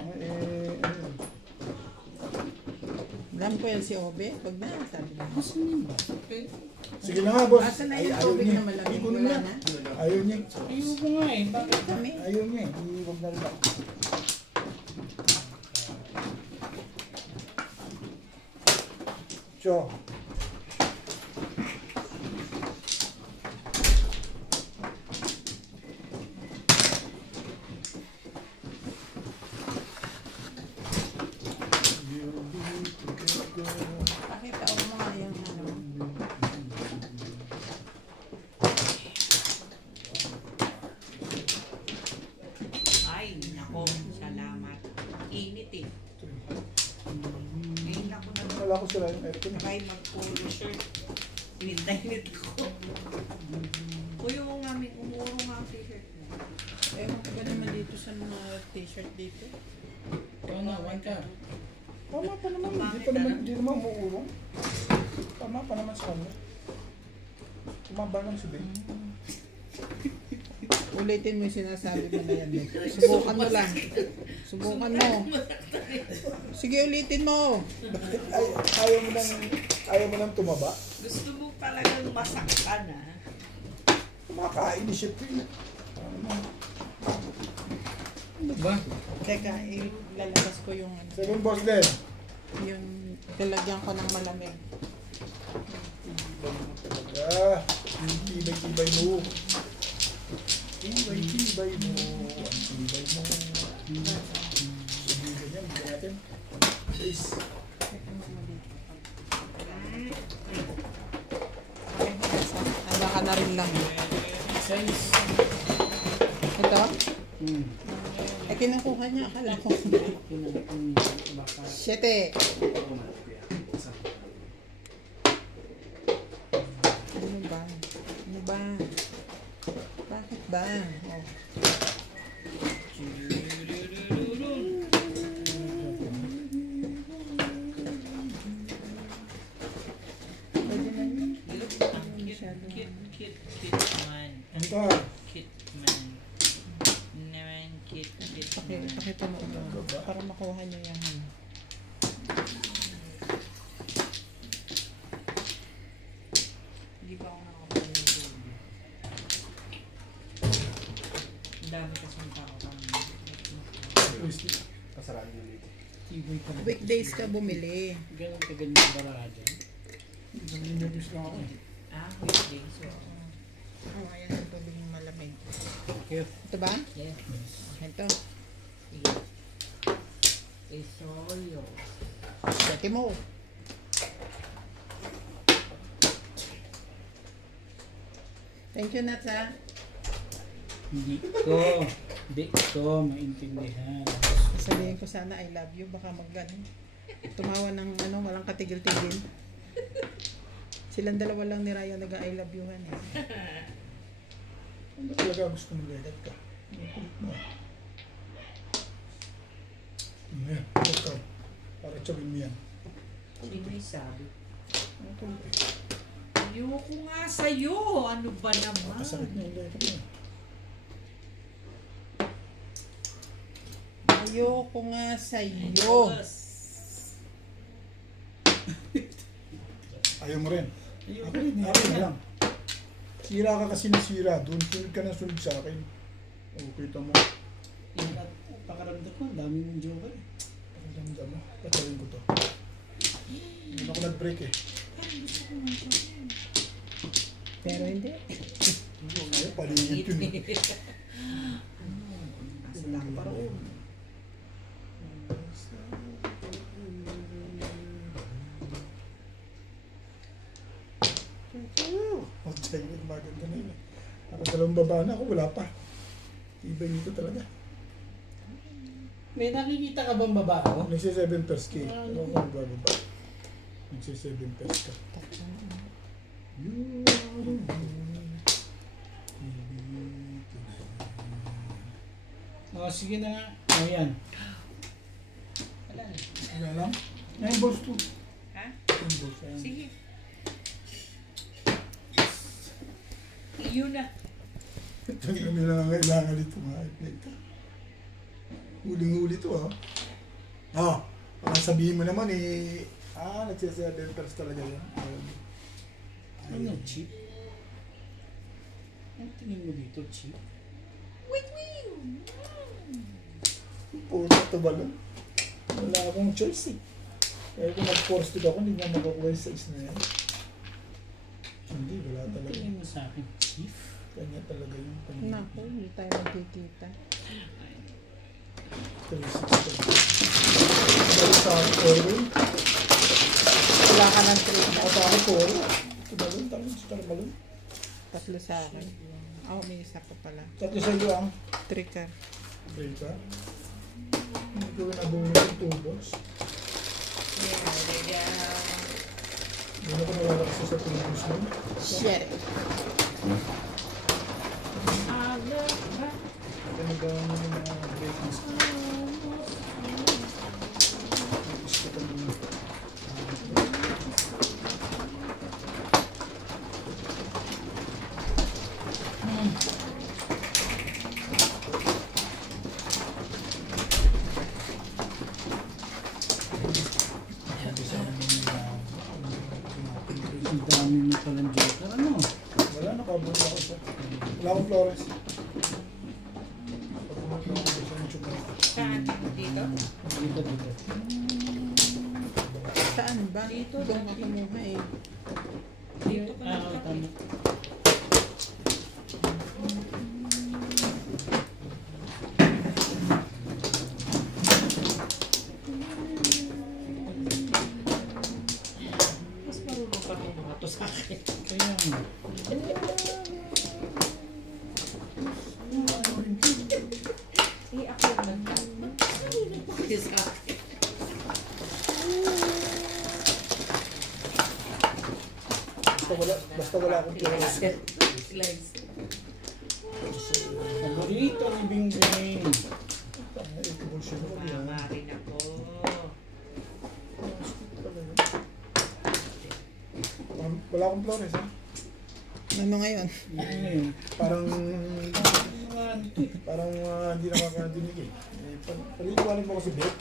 Alam ko yan si Obe. Wag na, sabi na. Sige na nga, boss. Asan na yung Ayaw tubig niya. na malamig? Ikunin Wala na. na? Ayaw niya. Ayoko nga eh. Bakit? Kami. Ayaw niya. Huwag na rin ako. Cho. Pakita ko mga yung ano. Ay, nako, salamat. Init eh. Ngayon ako na Wala ko sila yung aircon. try mag-polo shirt. Init na init ko. Kuya mo nga, umuro nga ang t-shirt mo. Ewan ko ba naman dito sa mga t-shirt dito? Ikaw na, one ka. Tama pa naman. Hindi naman umuurong. Tama pa naman sa kanya. Tumaba lang si Ben. Ulitin mo yung sinasabi mo na yan. Eh. Subukan mo lang. Subukan mo. Sige, ulitin mo. Bakit ayaw mo nang tumaba? Gusto mo talagang masaktan ah. Kumakain ni Chef yun. Ano ba? Teka, ilalabas ko yung ano. Seven boss din. Yung lalagyan ko ng malamig. Talaga. Tibay-tibay mo. Tibay-tibay mo. Ang tibay mo. Sige, ganyan. Bigyan natin. Please. Ano ka na rin lang. Size. Ito? Hmm. Kinukuha niya. Akala ko. Baka. 7. Ano ba? Ano ba? Bakit ba? Oh. Pwede na yun. Cute man. Ano ka? Cute man. Naman cute man. Pakita mo ito. Para makuha niyo yung ano. Hindi pa ako nakapagod ng tubig. Ang dami kasang tao kami. Kasaraan yun dito. Ibig ka. Weekdays ka bumili. Ganun ka ganyan baraha dyan. Nag-introduce lang ako. Ah, weekdays. So, Oh, ayan ang tubig ng malamig. Here. Ito ba? yeah. Ito. Sige. It's all yours. Dati mo. Thank you, Nats, ha? Hindi ko maintindihan. Sabihin ko sana I love you. Baka mag-ganon. Tumawa ng ano, walang katigil-tigil. Silang dalawa lang ni Raya nag-I love you-han eh. Ano talaga gusto mong legat ka? Ayan, ito. Para tsawin mo yan. Sino yung sabi? Ayoko nga sa'yo. Ano ba naman? Kasakit na yung legat mo. Ayoko nga sa'yo. Yes. Ayaw mo rin. Akin na lang. Sira ka kasi nasira. Doon sunod ka na sunod sa akin. O, kita mo. Yung pakaramdam ko, ang dami mong joker eh. Pakiramdam mo. Patawin ko to. Hindi ako nag-break eh. Pero hindi. Ayaw, palingit yun eh. Oh, Chinese, maganda na yun eh. Nakadalawang baba na ako, wala pa. Ibay nito talaga. May nakikita ka bang babae? Nagsi 7 pairs K. Ano ko magbababa? Nagsi 7 pairs ka. You are the one. Oh, sige na nga. O yan. Wala na. Wala lang. 9 balls to. Ha? 10 balls. Ayan. Sige. Yun na. Ito kami nangangailangan nito mga ito. Huling-huli to baka sabihin mo naman nagsasaya-dentals talaga yan. Ano, cheap? Ang tingin mo dito, cheap? Puro ito ba lang? Wala akong choice eh. Kaya kung nag-force to ako, hindi na makakuha yung size na yan. Hindi, wala Ang talaga. tingin mo sa akin, cheap? Kanya talaga yung paningin. Naku, hindi tayo magkikita. 360. Balik sa akin, Orin. Wala ka ng trade na. Ako sa akin, Orin. Tumalun, talon, sa tarmalun. 3 sa akin. Oh, may isa pa pala. Tatlo sa iyo ang 3 ka. Rita. Hindi ko nabunod yung tubos. Hindi ko nawalaksa sa tubos mo. Shit. Ano ba yung mga breaking screen? Gusto ko muna. Ang dami mo palang joker. Ano? Wala, nakabunod ako siya. Wala akong Flores. Saan? Dito? Dito, dito. Saan ba? Doon ka kumuha eh. Dito ka Oo, tama. Mas marunong pa rin mga to sa akin. Kaya nga. Ako yung nagkakit sa akin. Basta wala akong Flores. Slice. Paborito ni Bingbing. Ito mo siya. Mama rin ako. Wala akong Flores ha. Ano ngayon? Ano yun? Parang Parang hindi nakakadinig eh. Paliliwanag mo kasi Beth.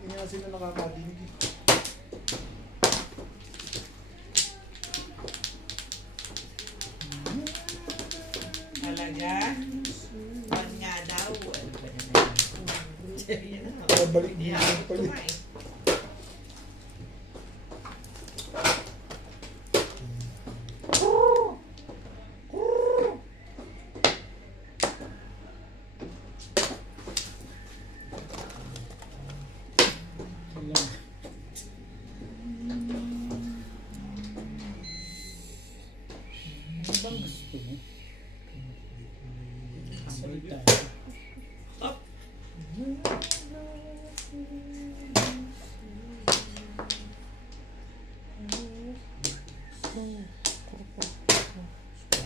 Hindi nga sila nakakadinig eh. Talaga? One nga daw. Ano ba naman? Yan na. Kaya balik Hindi dito ako pala. kumain. Alam. Ano bang gusto mo? Salita.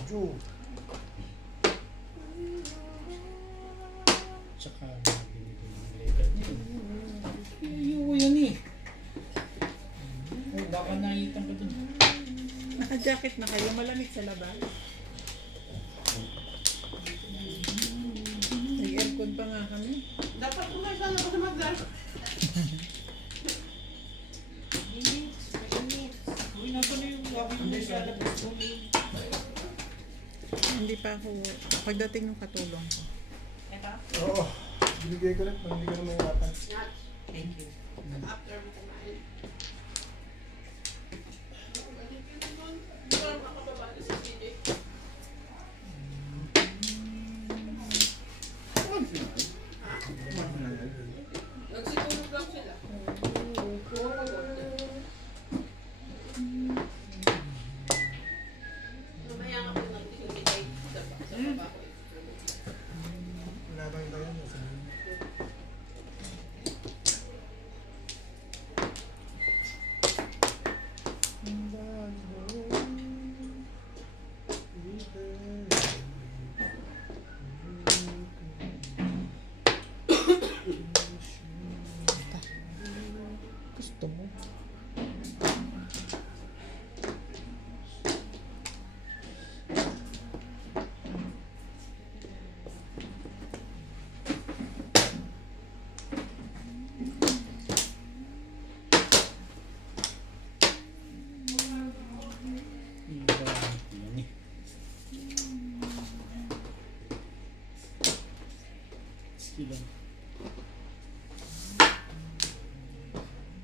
Ju. Tsaka binigay ng legal niya. Ayoko yan eh. Oh, baka nakita ka dun. Naka-jacket na kayo. Malamig sa labas. Nag-aircon pa nga kami. Dapat kumain sana ako sa magdala. Uy, nasa na yung gabi mo na siya. Hindi pa ako. Pagdating ng katulong ko. Ito? Oo. Binigay ko lang. Hindi ko na mahirapan. Thank you. After mo kumain. Nagsitulog lang sila. Mamaya nga pag nagtitigay sa baba ko. Wala bang ito yun? Nasa yun. Gusto mo? 60 lang.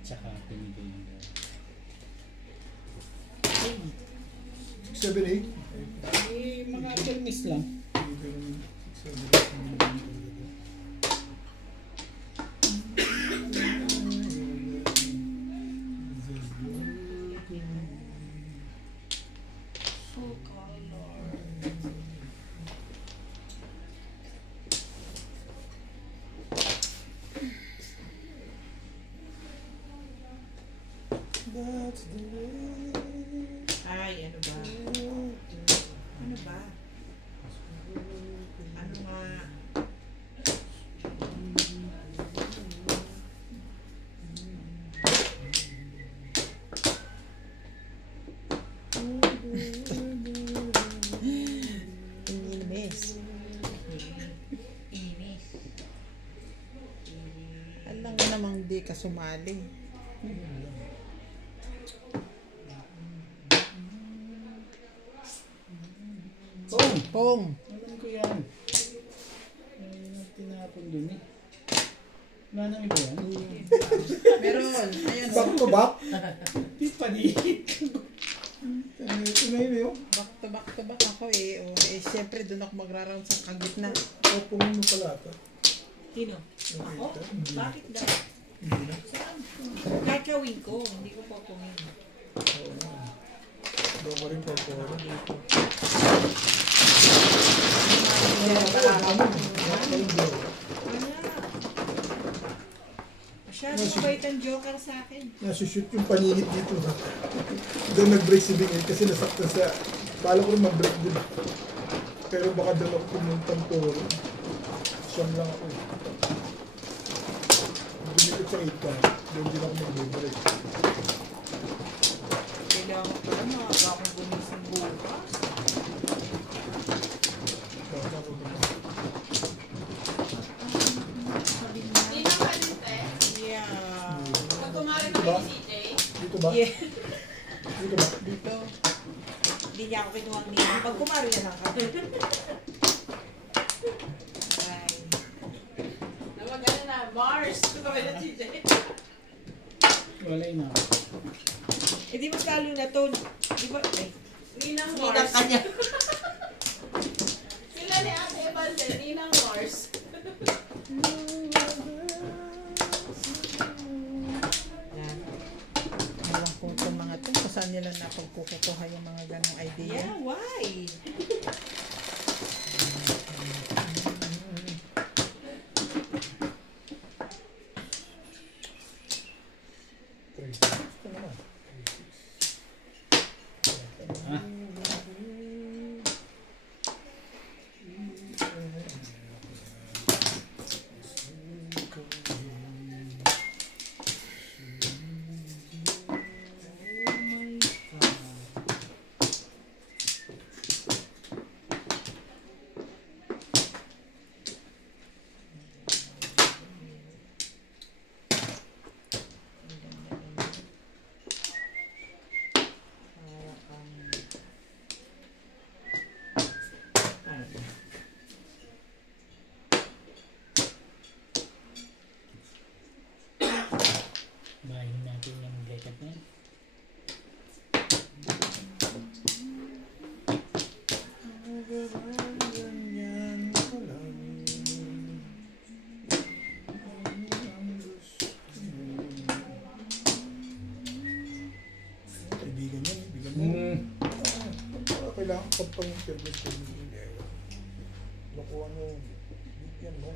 Tsaka pinigay yung gano'n. 7, 8. Eh, mga permis lang. Full color. That's the way. Ay, ano ba? Ano ba? Ano nga? Ininis. Inis. Alam nga namang di ka sumali. Pong! Pong! Alam ko yan. Ay, tinapon dun eh. Wala nang iba yan? Meron. Ayan. Back to back. Di pa di. Ito na yun yun. Back to back ako eh. O, eh siyempre doon ako magra-round sa kagitna. Opo mo pala ito. Sino? Ako? Bakit daw? Hindi na. Saan? Kahit gawin ko, hindi ko po pumingin. Oo na. Doon ko rin po po. Masyado mabait ang joker sa akin. Nasushoot yung paningit dito. Doon nag-break si Bing kasi nasaktan sa... Bala ko rin mag-break din. Pero baka doon ako pumuntang puro. Siyam lang ako eh. Dumikot sa 8 ka. Doon din ako mag-break. Kailangan ko na maaga akong gumising bukas. Hindi na kalit eh. Yeah. Pag kumari na kayo si CJ, Dito ba? Yeah. Dito ba? Dito. Hindi niya ako kinuha niya. Pag kumari na lang kami. Ay. nawag na, Mars. Kumari na CJ. Wala na. Eh di mas lalo na to. Di ba? Ay. Ninang Ninang Mars. kanya. Sila ni Ate Evalde, Ninang Mars. Yan. Alam ko itong mga ito. Kung saan nila napagkukuha yung mga ganong idea. Yeah, why? Ito naman. Ah, bahin natin yung bracket na yan. Kaibigan yan, kaibigan mo. Kailangan ko pang internet ko yung nakuha mo. Bigyan mo.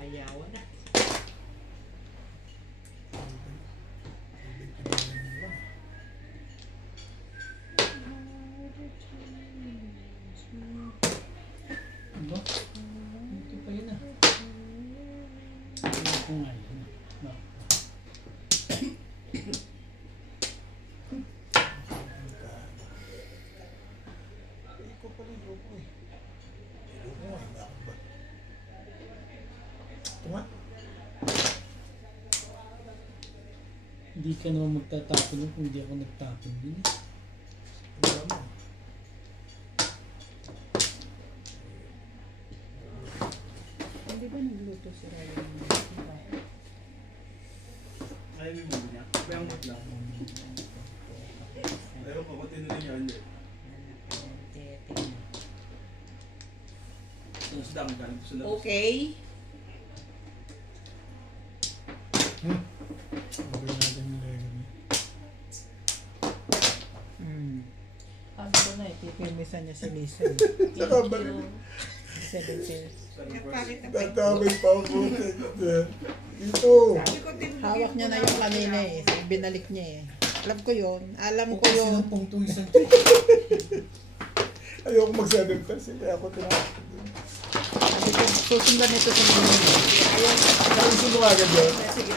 Ayawan na. Ano? Ito pa yun ah. Ito ko nga yun. No. Ikaw pala yung loko eh. Oo, ay, bakit ba? Ito nga. Hindi ka naman magtatapon nun kung hindi ako nagtapon din. Wala mo. Hindi ba nagluto si Ryan? Diba? Ayaw mo niya. Kaya mo lang. Ayaw ko, pati na niya. Sa dami galing sa labas. Okay. Sabi natin yung Lego niya. Ano ko na, ipipilmisan niya si Lisa. Saka ba? 7 years. Tatamay pa ang puto. Ito. Hawak niya na yung kanina eh. Binalik niya eh. Alam ko yun. Alam ko yun. Sinampong to isang Ayoko mag-7 kasi kaya ako tinakot. Sabi ko, susundan nito sa mga ayaw. Naisip mo kagad yun? Sige,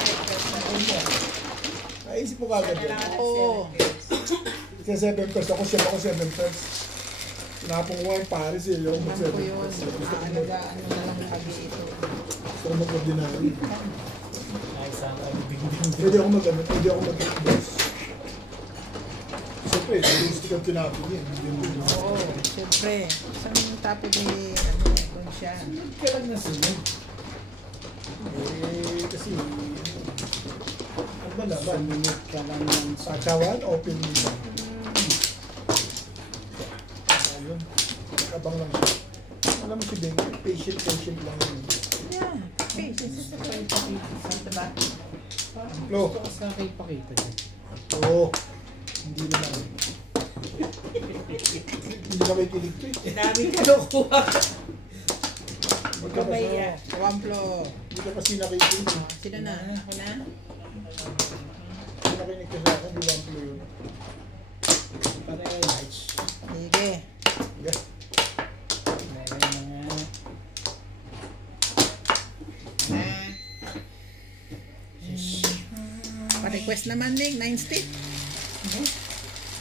Naisip mo kagad yun? Oo. Kasi 7 first ako, siya ako 7 first. Tinapong ko yung Paris eh. Ayoko Alam mag-7 ko yun. first. Gusto ko Aalagaan mo na lang lagi ito. mag-ordinary. ay sana ibigin Pwede ako mag-boss. Siyempre, realistic ang tinapong yun. Oo, siyempre. Isang tapo ni kung siya. Sunod ka lang na sunod. Kasi, ano ba naman? Sunod ka lang ng Sachawan, open nila. Ayun, nakabang lang siya. Alam mo si Ben, patient lang yun. Yeah, patience is a Kaya pakita sa Diba? Flo. Gusto ko sa akin pakita dyan. Oo, hindi naman. Hindi na may kilig to eh. Dami ka nakuha. Hindi ka kasi, Wamplo. hindi ka kasi nakikinig. Sino na? Ako na? Hindi nakikinig ka sa akin, di ba ang play yun? Pareho. Sige. Yeah. Meron na nga. Pa-request naman Ning, 9 stick.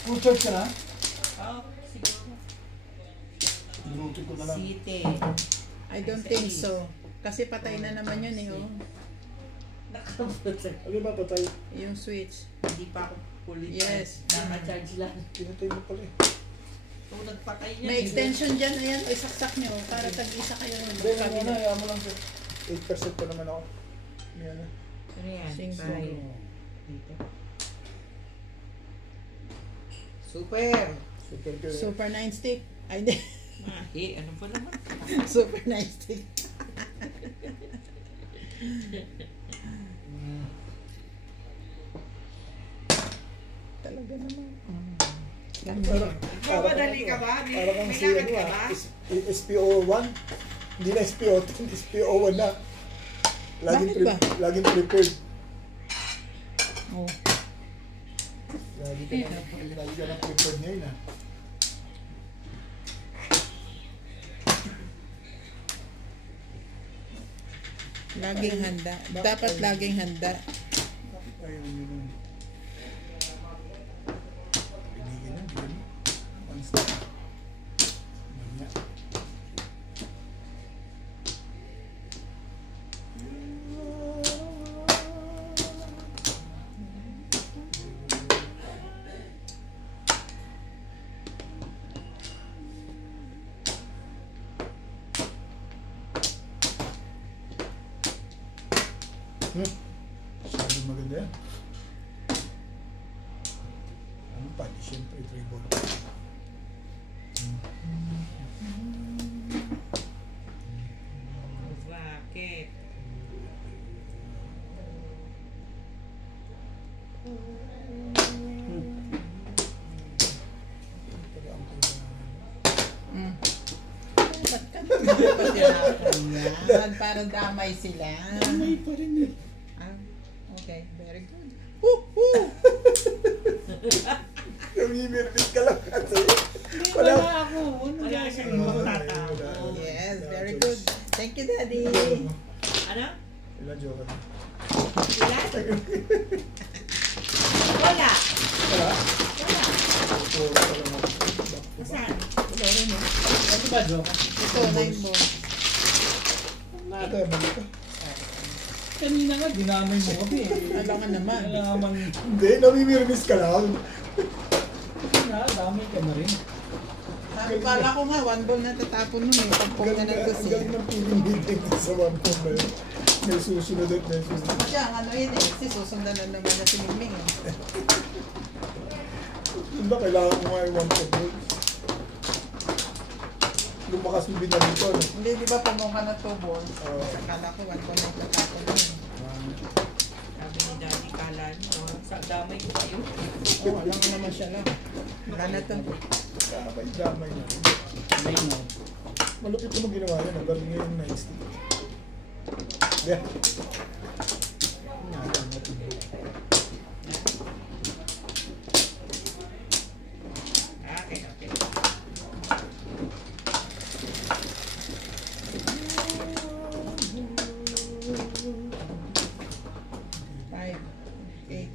Full charge ka na? Oh, siguro. Niluto ko na lang. Site. I don't think so. Kasi patay na naman yun eh. Oh. Nakabutan. Ano ba patay? Yung switch. Hindi pa ako fully Yes. naka-charge lang. Pinatay mo pala eh. Kung nagpatay niya. May extension dyan. Ayan. O, isaksak nyo. Para tag-isa kayo. Hindi, ano na, ayaw mo lang siya. 8% pa naman ako. Yan na. Ano yan? Sing Bye. Dito. Super. Super ka. Super 9 stick. Ay, hindi. Eh, ano pa naman? Super 9 stick. Talaga naman. Parang, Magmadali ka ba? Parang kang May si lakad ano ka ba? SPO1. Hindi na SPO2, SPO1 na. Bakit ba? Laging prepared. Oh. Lagi ka na prepared ngayon ah. Laging handa. Dapat laging handa. Ayun yun. Binigyan na, binigyan mo. One step. Mamaya. Masyadong maganda yan. Ano pa? Di siyempre, treble. Bakit? Mm. Ba't ka yan? Para damay sila. May pa rin eh. Ah, okay, very good. Woo! Namimirmit ka lang kasi. Wala ako. Ano Wala ba siya sa'yo? magtatapo. Yes, very good. Thank you, Daddy. Ano? Ilan joke ka? Ilan? Wala. Wala? Wala. Puro pa lang ako. Saan? Wala rin eh. Ano ba, Joke? Ito, 9 balls. Nada, balik ka. Kanina nga, dinamay mo kami eh. Alam nga naman. Alaman, Hindi, namimirmis ka lang. damay ka na rin. Sabi pala ko nga, 1 ball na tatapon nun eh. Pagpong na Ang nagkusin. galing ng feeling meeting sa one point na yun. May susunod at may susunod. Kasi ang ano yun eh, kasi susundan na naman na si Mingming eh. Hindi, kailangan mo nga yung one point. Lumakas yung binalito. No? Hindi, di ba pumuha na 2 balls? Oo. Akala ko 1 ball na tatapon nun eh. Sabi ni Daddy, kala niyo, sa damay ko kayo. Oo, alam mo naman siya lang. Wala na to. Damay na. May no. Malupit naman ginawa yun. Ang galing yung night stick. Yeah. Okay, okay. Five, 8.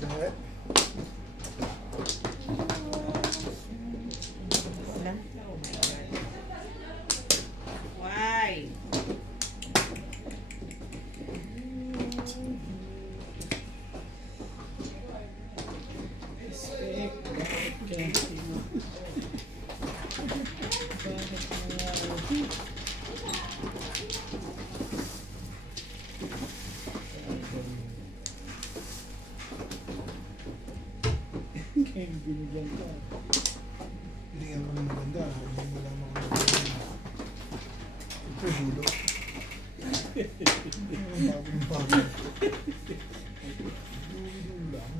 Dahil. Wala. Oh my God. Why? Respect. Bakit ka? Bakit nangyari? Kaya binigyan ka. Binigyan ko ng maganda. Hindi mo lang makakagawa. Ito, dulo. Bagong bago. Dulo lang.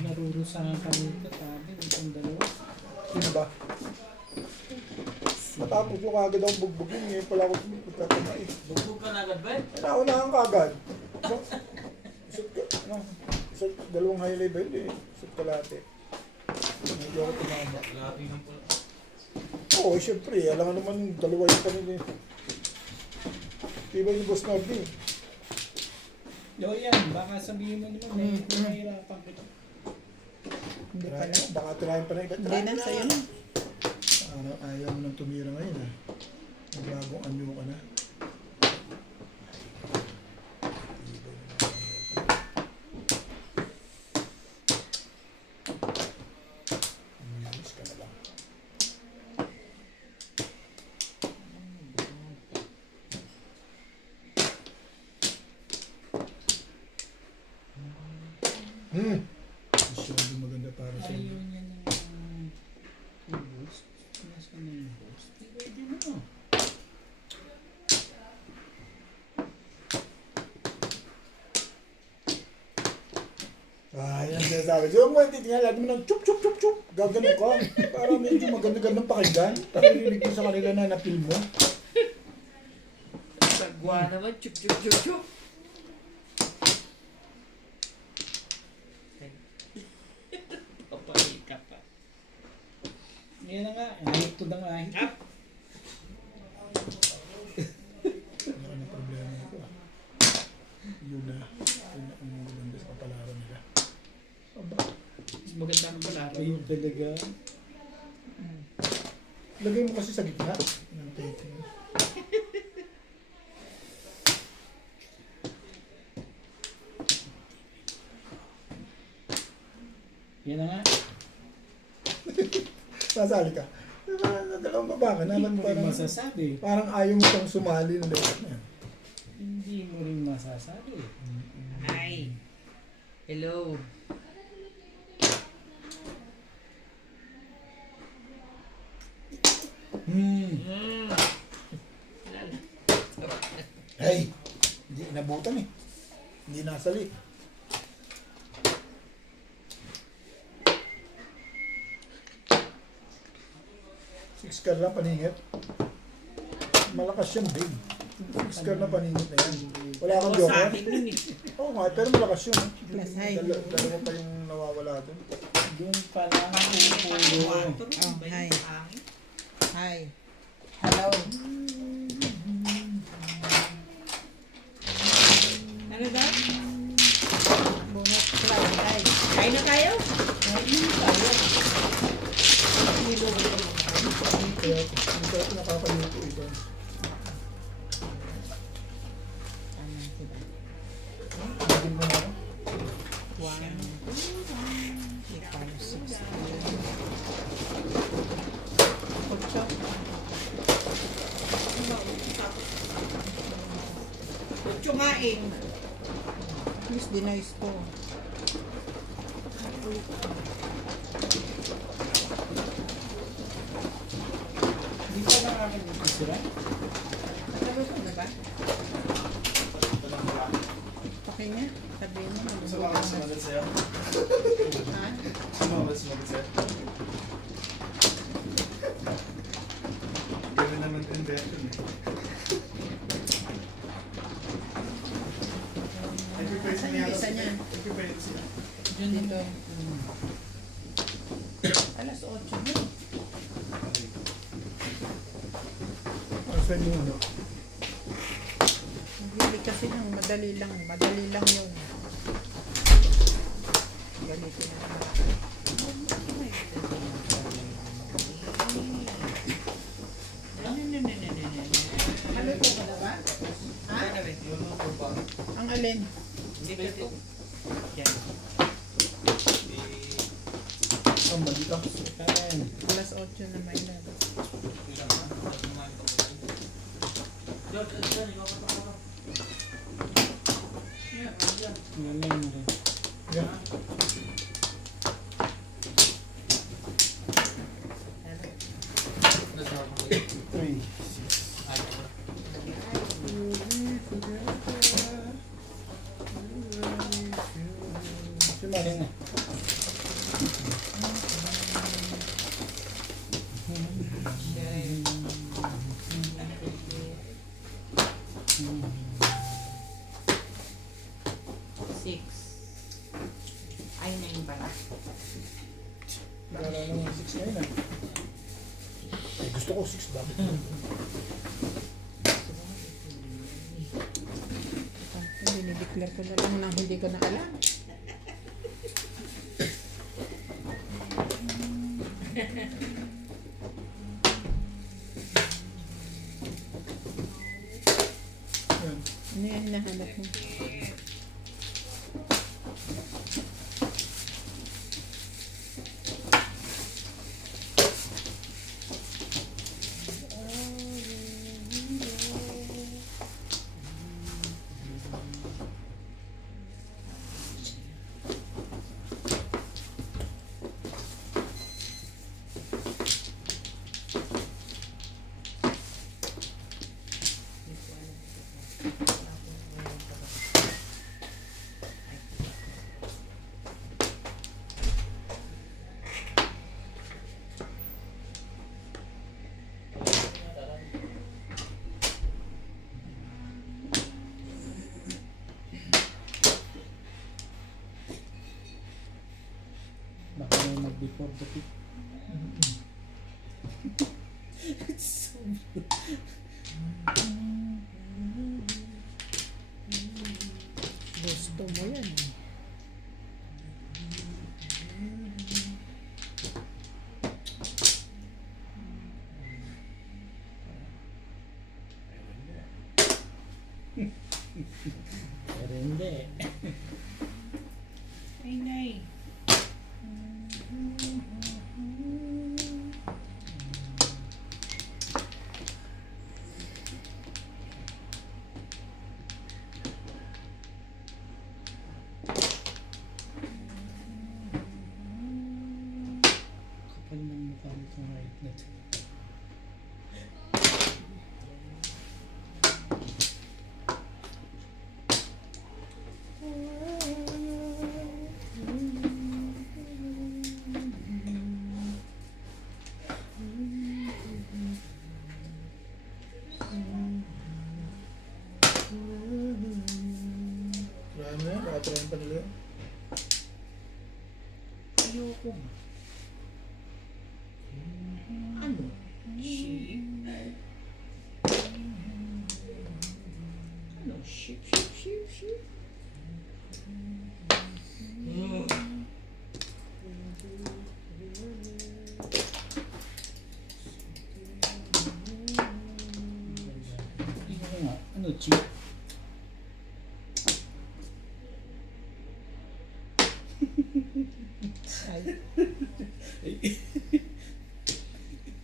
Narurusahan kami ito. Sabi, itong dalawa. Sino ba? Matapos yung kagad akong bugbugin. Ngayon pala ako pagkakamay. Bugbog ka na agad ba? Naunahan kagad. Isot ka. Ano? Isot, dalawang highlight ba yun eh. Isot kalate. Medyo ako tumama. Lapi ng pula. Oo, syempre. Alam nga naman, dalawa yung kanila eh. Diba yung boss Nord eh. Yo, yan. Baka sabihin mo naman, nahihirapan kita. Hindi pala. Baka tirahin pa na iba. Hindi na, sa'yo na. Ayaw mo nang tumira ngayon ha. Magbagong anyo ka na. Umilis ka na lang. Masyadong maganda para sa Ayaw iyo. niya ng boost. Nasa ng boost. Pwede na. Yan sinasabi. So, mo titingnan, lagi mo ng chup chup chup chup. Gagano ka. Para medyo maganda-gandang pakinggan. Naririnig ko sa kanila na napil mo. Sagwa naman, chup, chup, chup, chup. Papalik ka pa. Yan na nga. Ahit to na nga. Ahit. Ano ang problema ko? Yun na. Yun na ang maganda sa kapalaran nila. Aba, Mas maganda ng balaro. Ayun talaga. lagay mo kasi sa gitna. Ng tape mo. Yan na nga. Sasali ka. Dalawang baba ka naman Hindi mo rin parang, masasabi. parang ayaw mo siyang sumali ng lahat na yan. Hindi mo rin masasabi. Hi. Hello. Hey! Hindi inabutan eh. Hindi nasali. Six car na paningit. Malakas yan, big. Six car na paningit na yan. Wala kang Sa joker. akin yun eh. Oo nga, pero malakas yun. Plus high. Dalawa pa yung nawawala doon. Doon pa lang ang puro. Oh, hi. Hi. Hello. Ano daw? Bunot cloud. Hi. Kain na tayo? Ayun tayo. Kaya nakakaluto ito. Ano sila? Lagyan mo na ako. 1, 2, 3, 4, 5, 6, 8. Tsumain. Please, denice ko. Hindi pa nakakalimutan sila. Naluto na ba? Okay na. Sabihin mo. Sumama sa'yo. Ha? Sumama sa'yo. Gawin naman din better eh. Saan yung isa niya? Dito. Alas 8 na. Saan yung ano? Hindi kasi lang, madali lang yun. Ganito na. Haluto ka na ba? Ha? Ang alin? Dito to. Yan. Ang balita. Kain. Alas 8 na may lalo. Ngayon rin. Yeah. Three. Kain na. Ay, 9 pala. Naalala mo yung 6 ngayon ah. Ay, gusto ko 6 dapat. Dinideclare ko na lang na hindi ko na alam. Yan. Ano yan hinahanap mo? Baka may mag-before the peak. Gusto mo yan. Pero hindi. Ay, nay. Kapal ng mukha nitong right na ito. Try mo yan, nakatry pa nila yan. Ayoko. Ano? Shit. Uchi. Ay,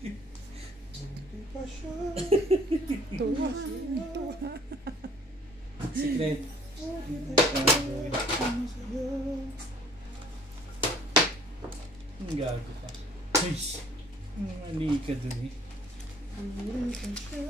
Hindi pa siya. tuwa. Tuwa. Secret. Ang gago ka. Ay, mali ka dun eh. Hindi pa siya.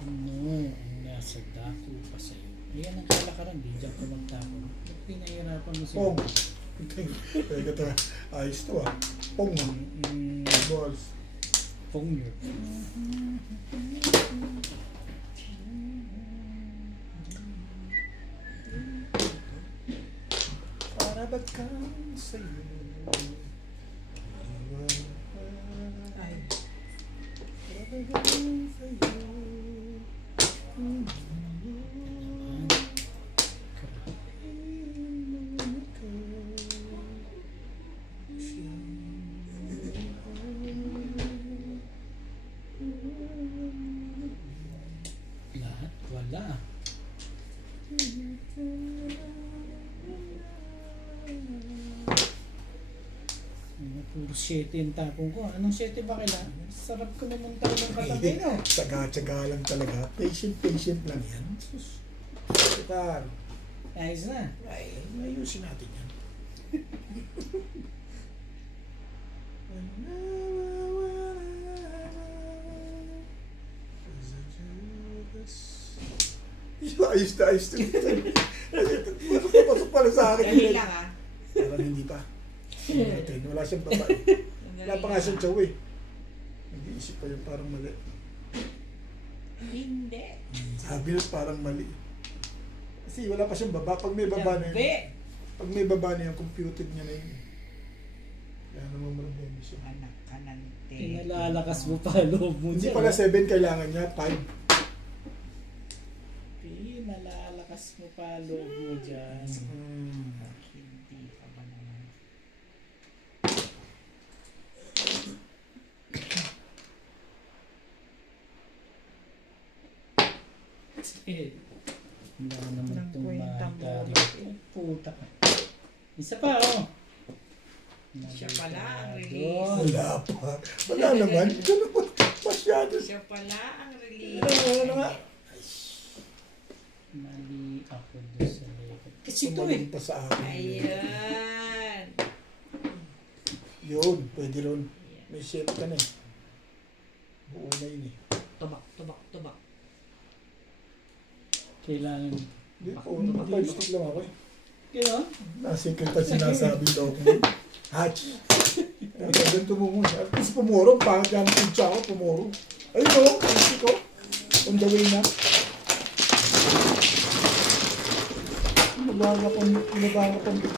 Ano ang nasa dako pa sa'yo? Ayan ang kalakaran, di dyan ka magtako. Ba't pinahirapan mo sa'yo? Pong. Teka ta. Ayos to ah. Pong. Balls. Pong yun. Para ba't kang sa'yo? Ay, Para ba't kang sa'yo? Lahat wala. Puro 7 yung tapong ko. Anong 7 ba kailangan? Sarap ko naman tayo ng katabi no. Tsaga-tsaga lang talaga. Patient lang yan. Sus. Sukar. Ayos na. Ay, ayusin natin yan. Ayos na, ayos na. Pasok pala sa akin. Dali lang ah. Parang hindi pa. Natin. Wala siyang babae. Wala pa nga siyang tsaw eh. Nag-iisip pa yun parang mali. Hindi. Sabi na parang mali. Kasi wala pa siyang baba. Pag may baba na Gabi. yun. Pag may baba na yun, computed niya na yun. Kaya naman problema siya. Anak ka ng Pinalalakas mo pa loob mo Hindi dyan. pala 7 kailangan niya, 5. Pinalalakas mo pa loob mo dyan. Hindi ka ba naman? Wala naman Nang itong kwentang matari. bulo. Puta ka. Isa pa oh. Siya pala ang Doon. release. Wala pa. Wala naman. Ganun pa. Masyado. Siya pala ang release. Ano nga? Mali ako doon sa likod. Kasi ito eh. Sumaling pa sa akin. Ayan. Yun, pwede ron. May shape ka na eh. Buo na yun eh. Tubak, tubak, tubak. Kailangan. Hindi, paunod na 5 stick lang ako eh. Kaya? Nasikretan sinasabi daw ko. Hatch. Kaya ganito mo muna. At least pumuro. Pangit yan ang pizza ko, pumuro. Ayun o, easy ko. On the way na. Inabaga pang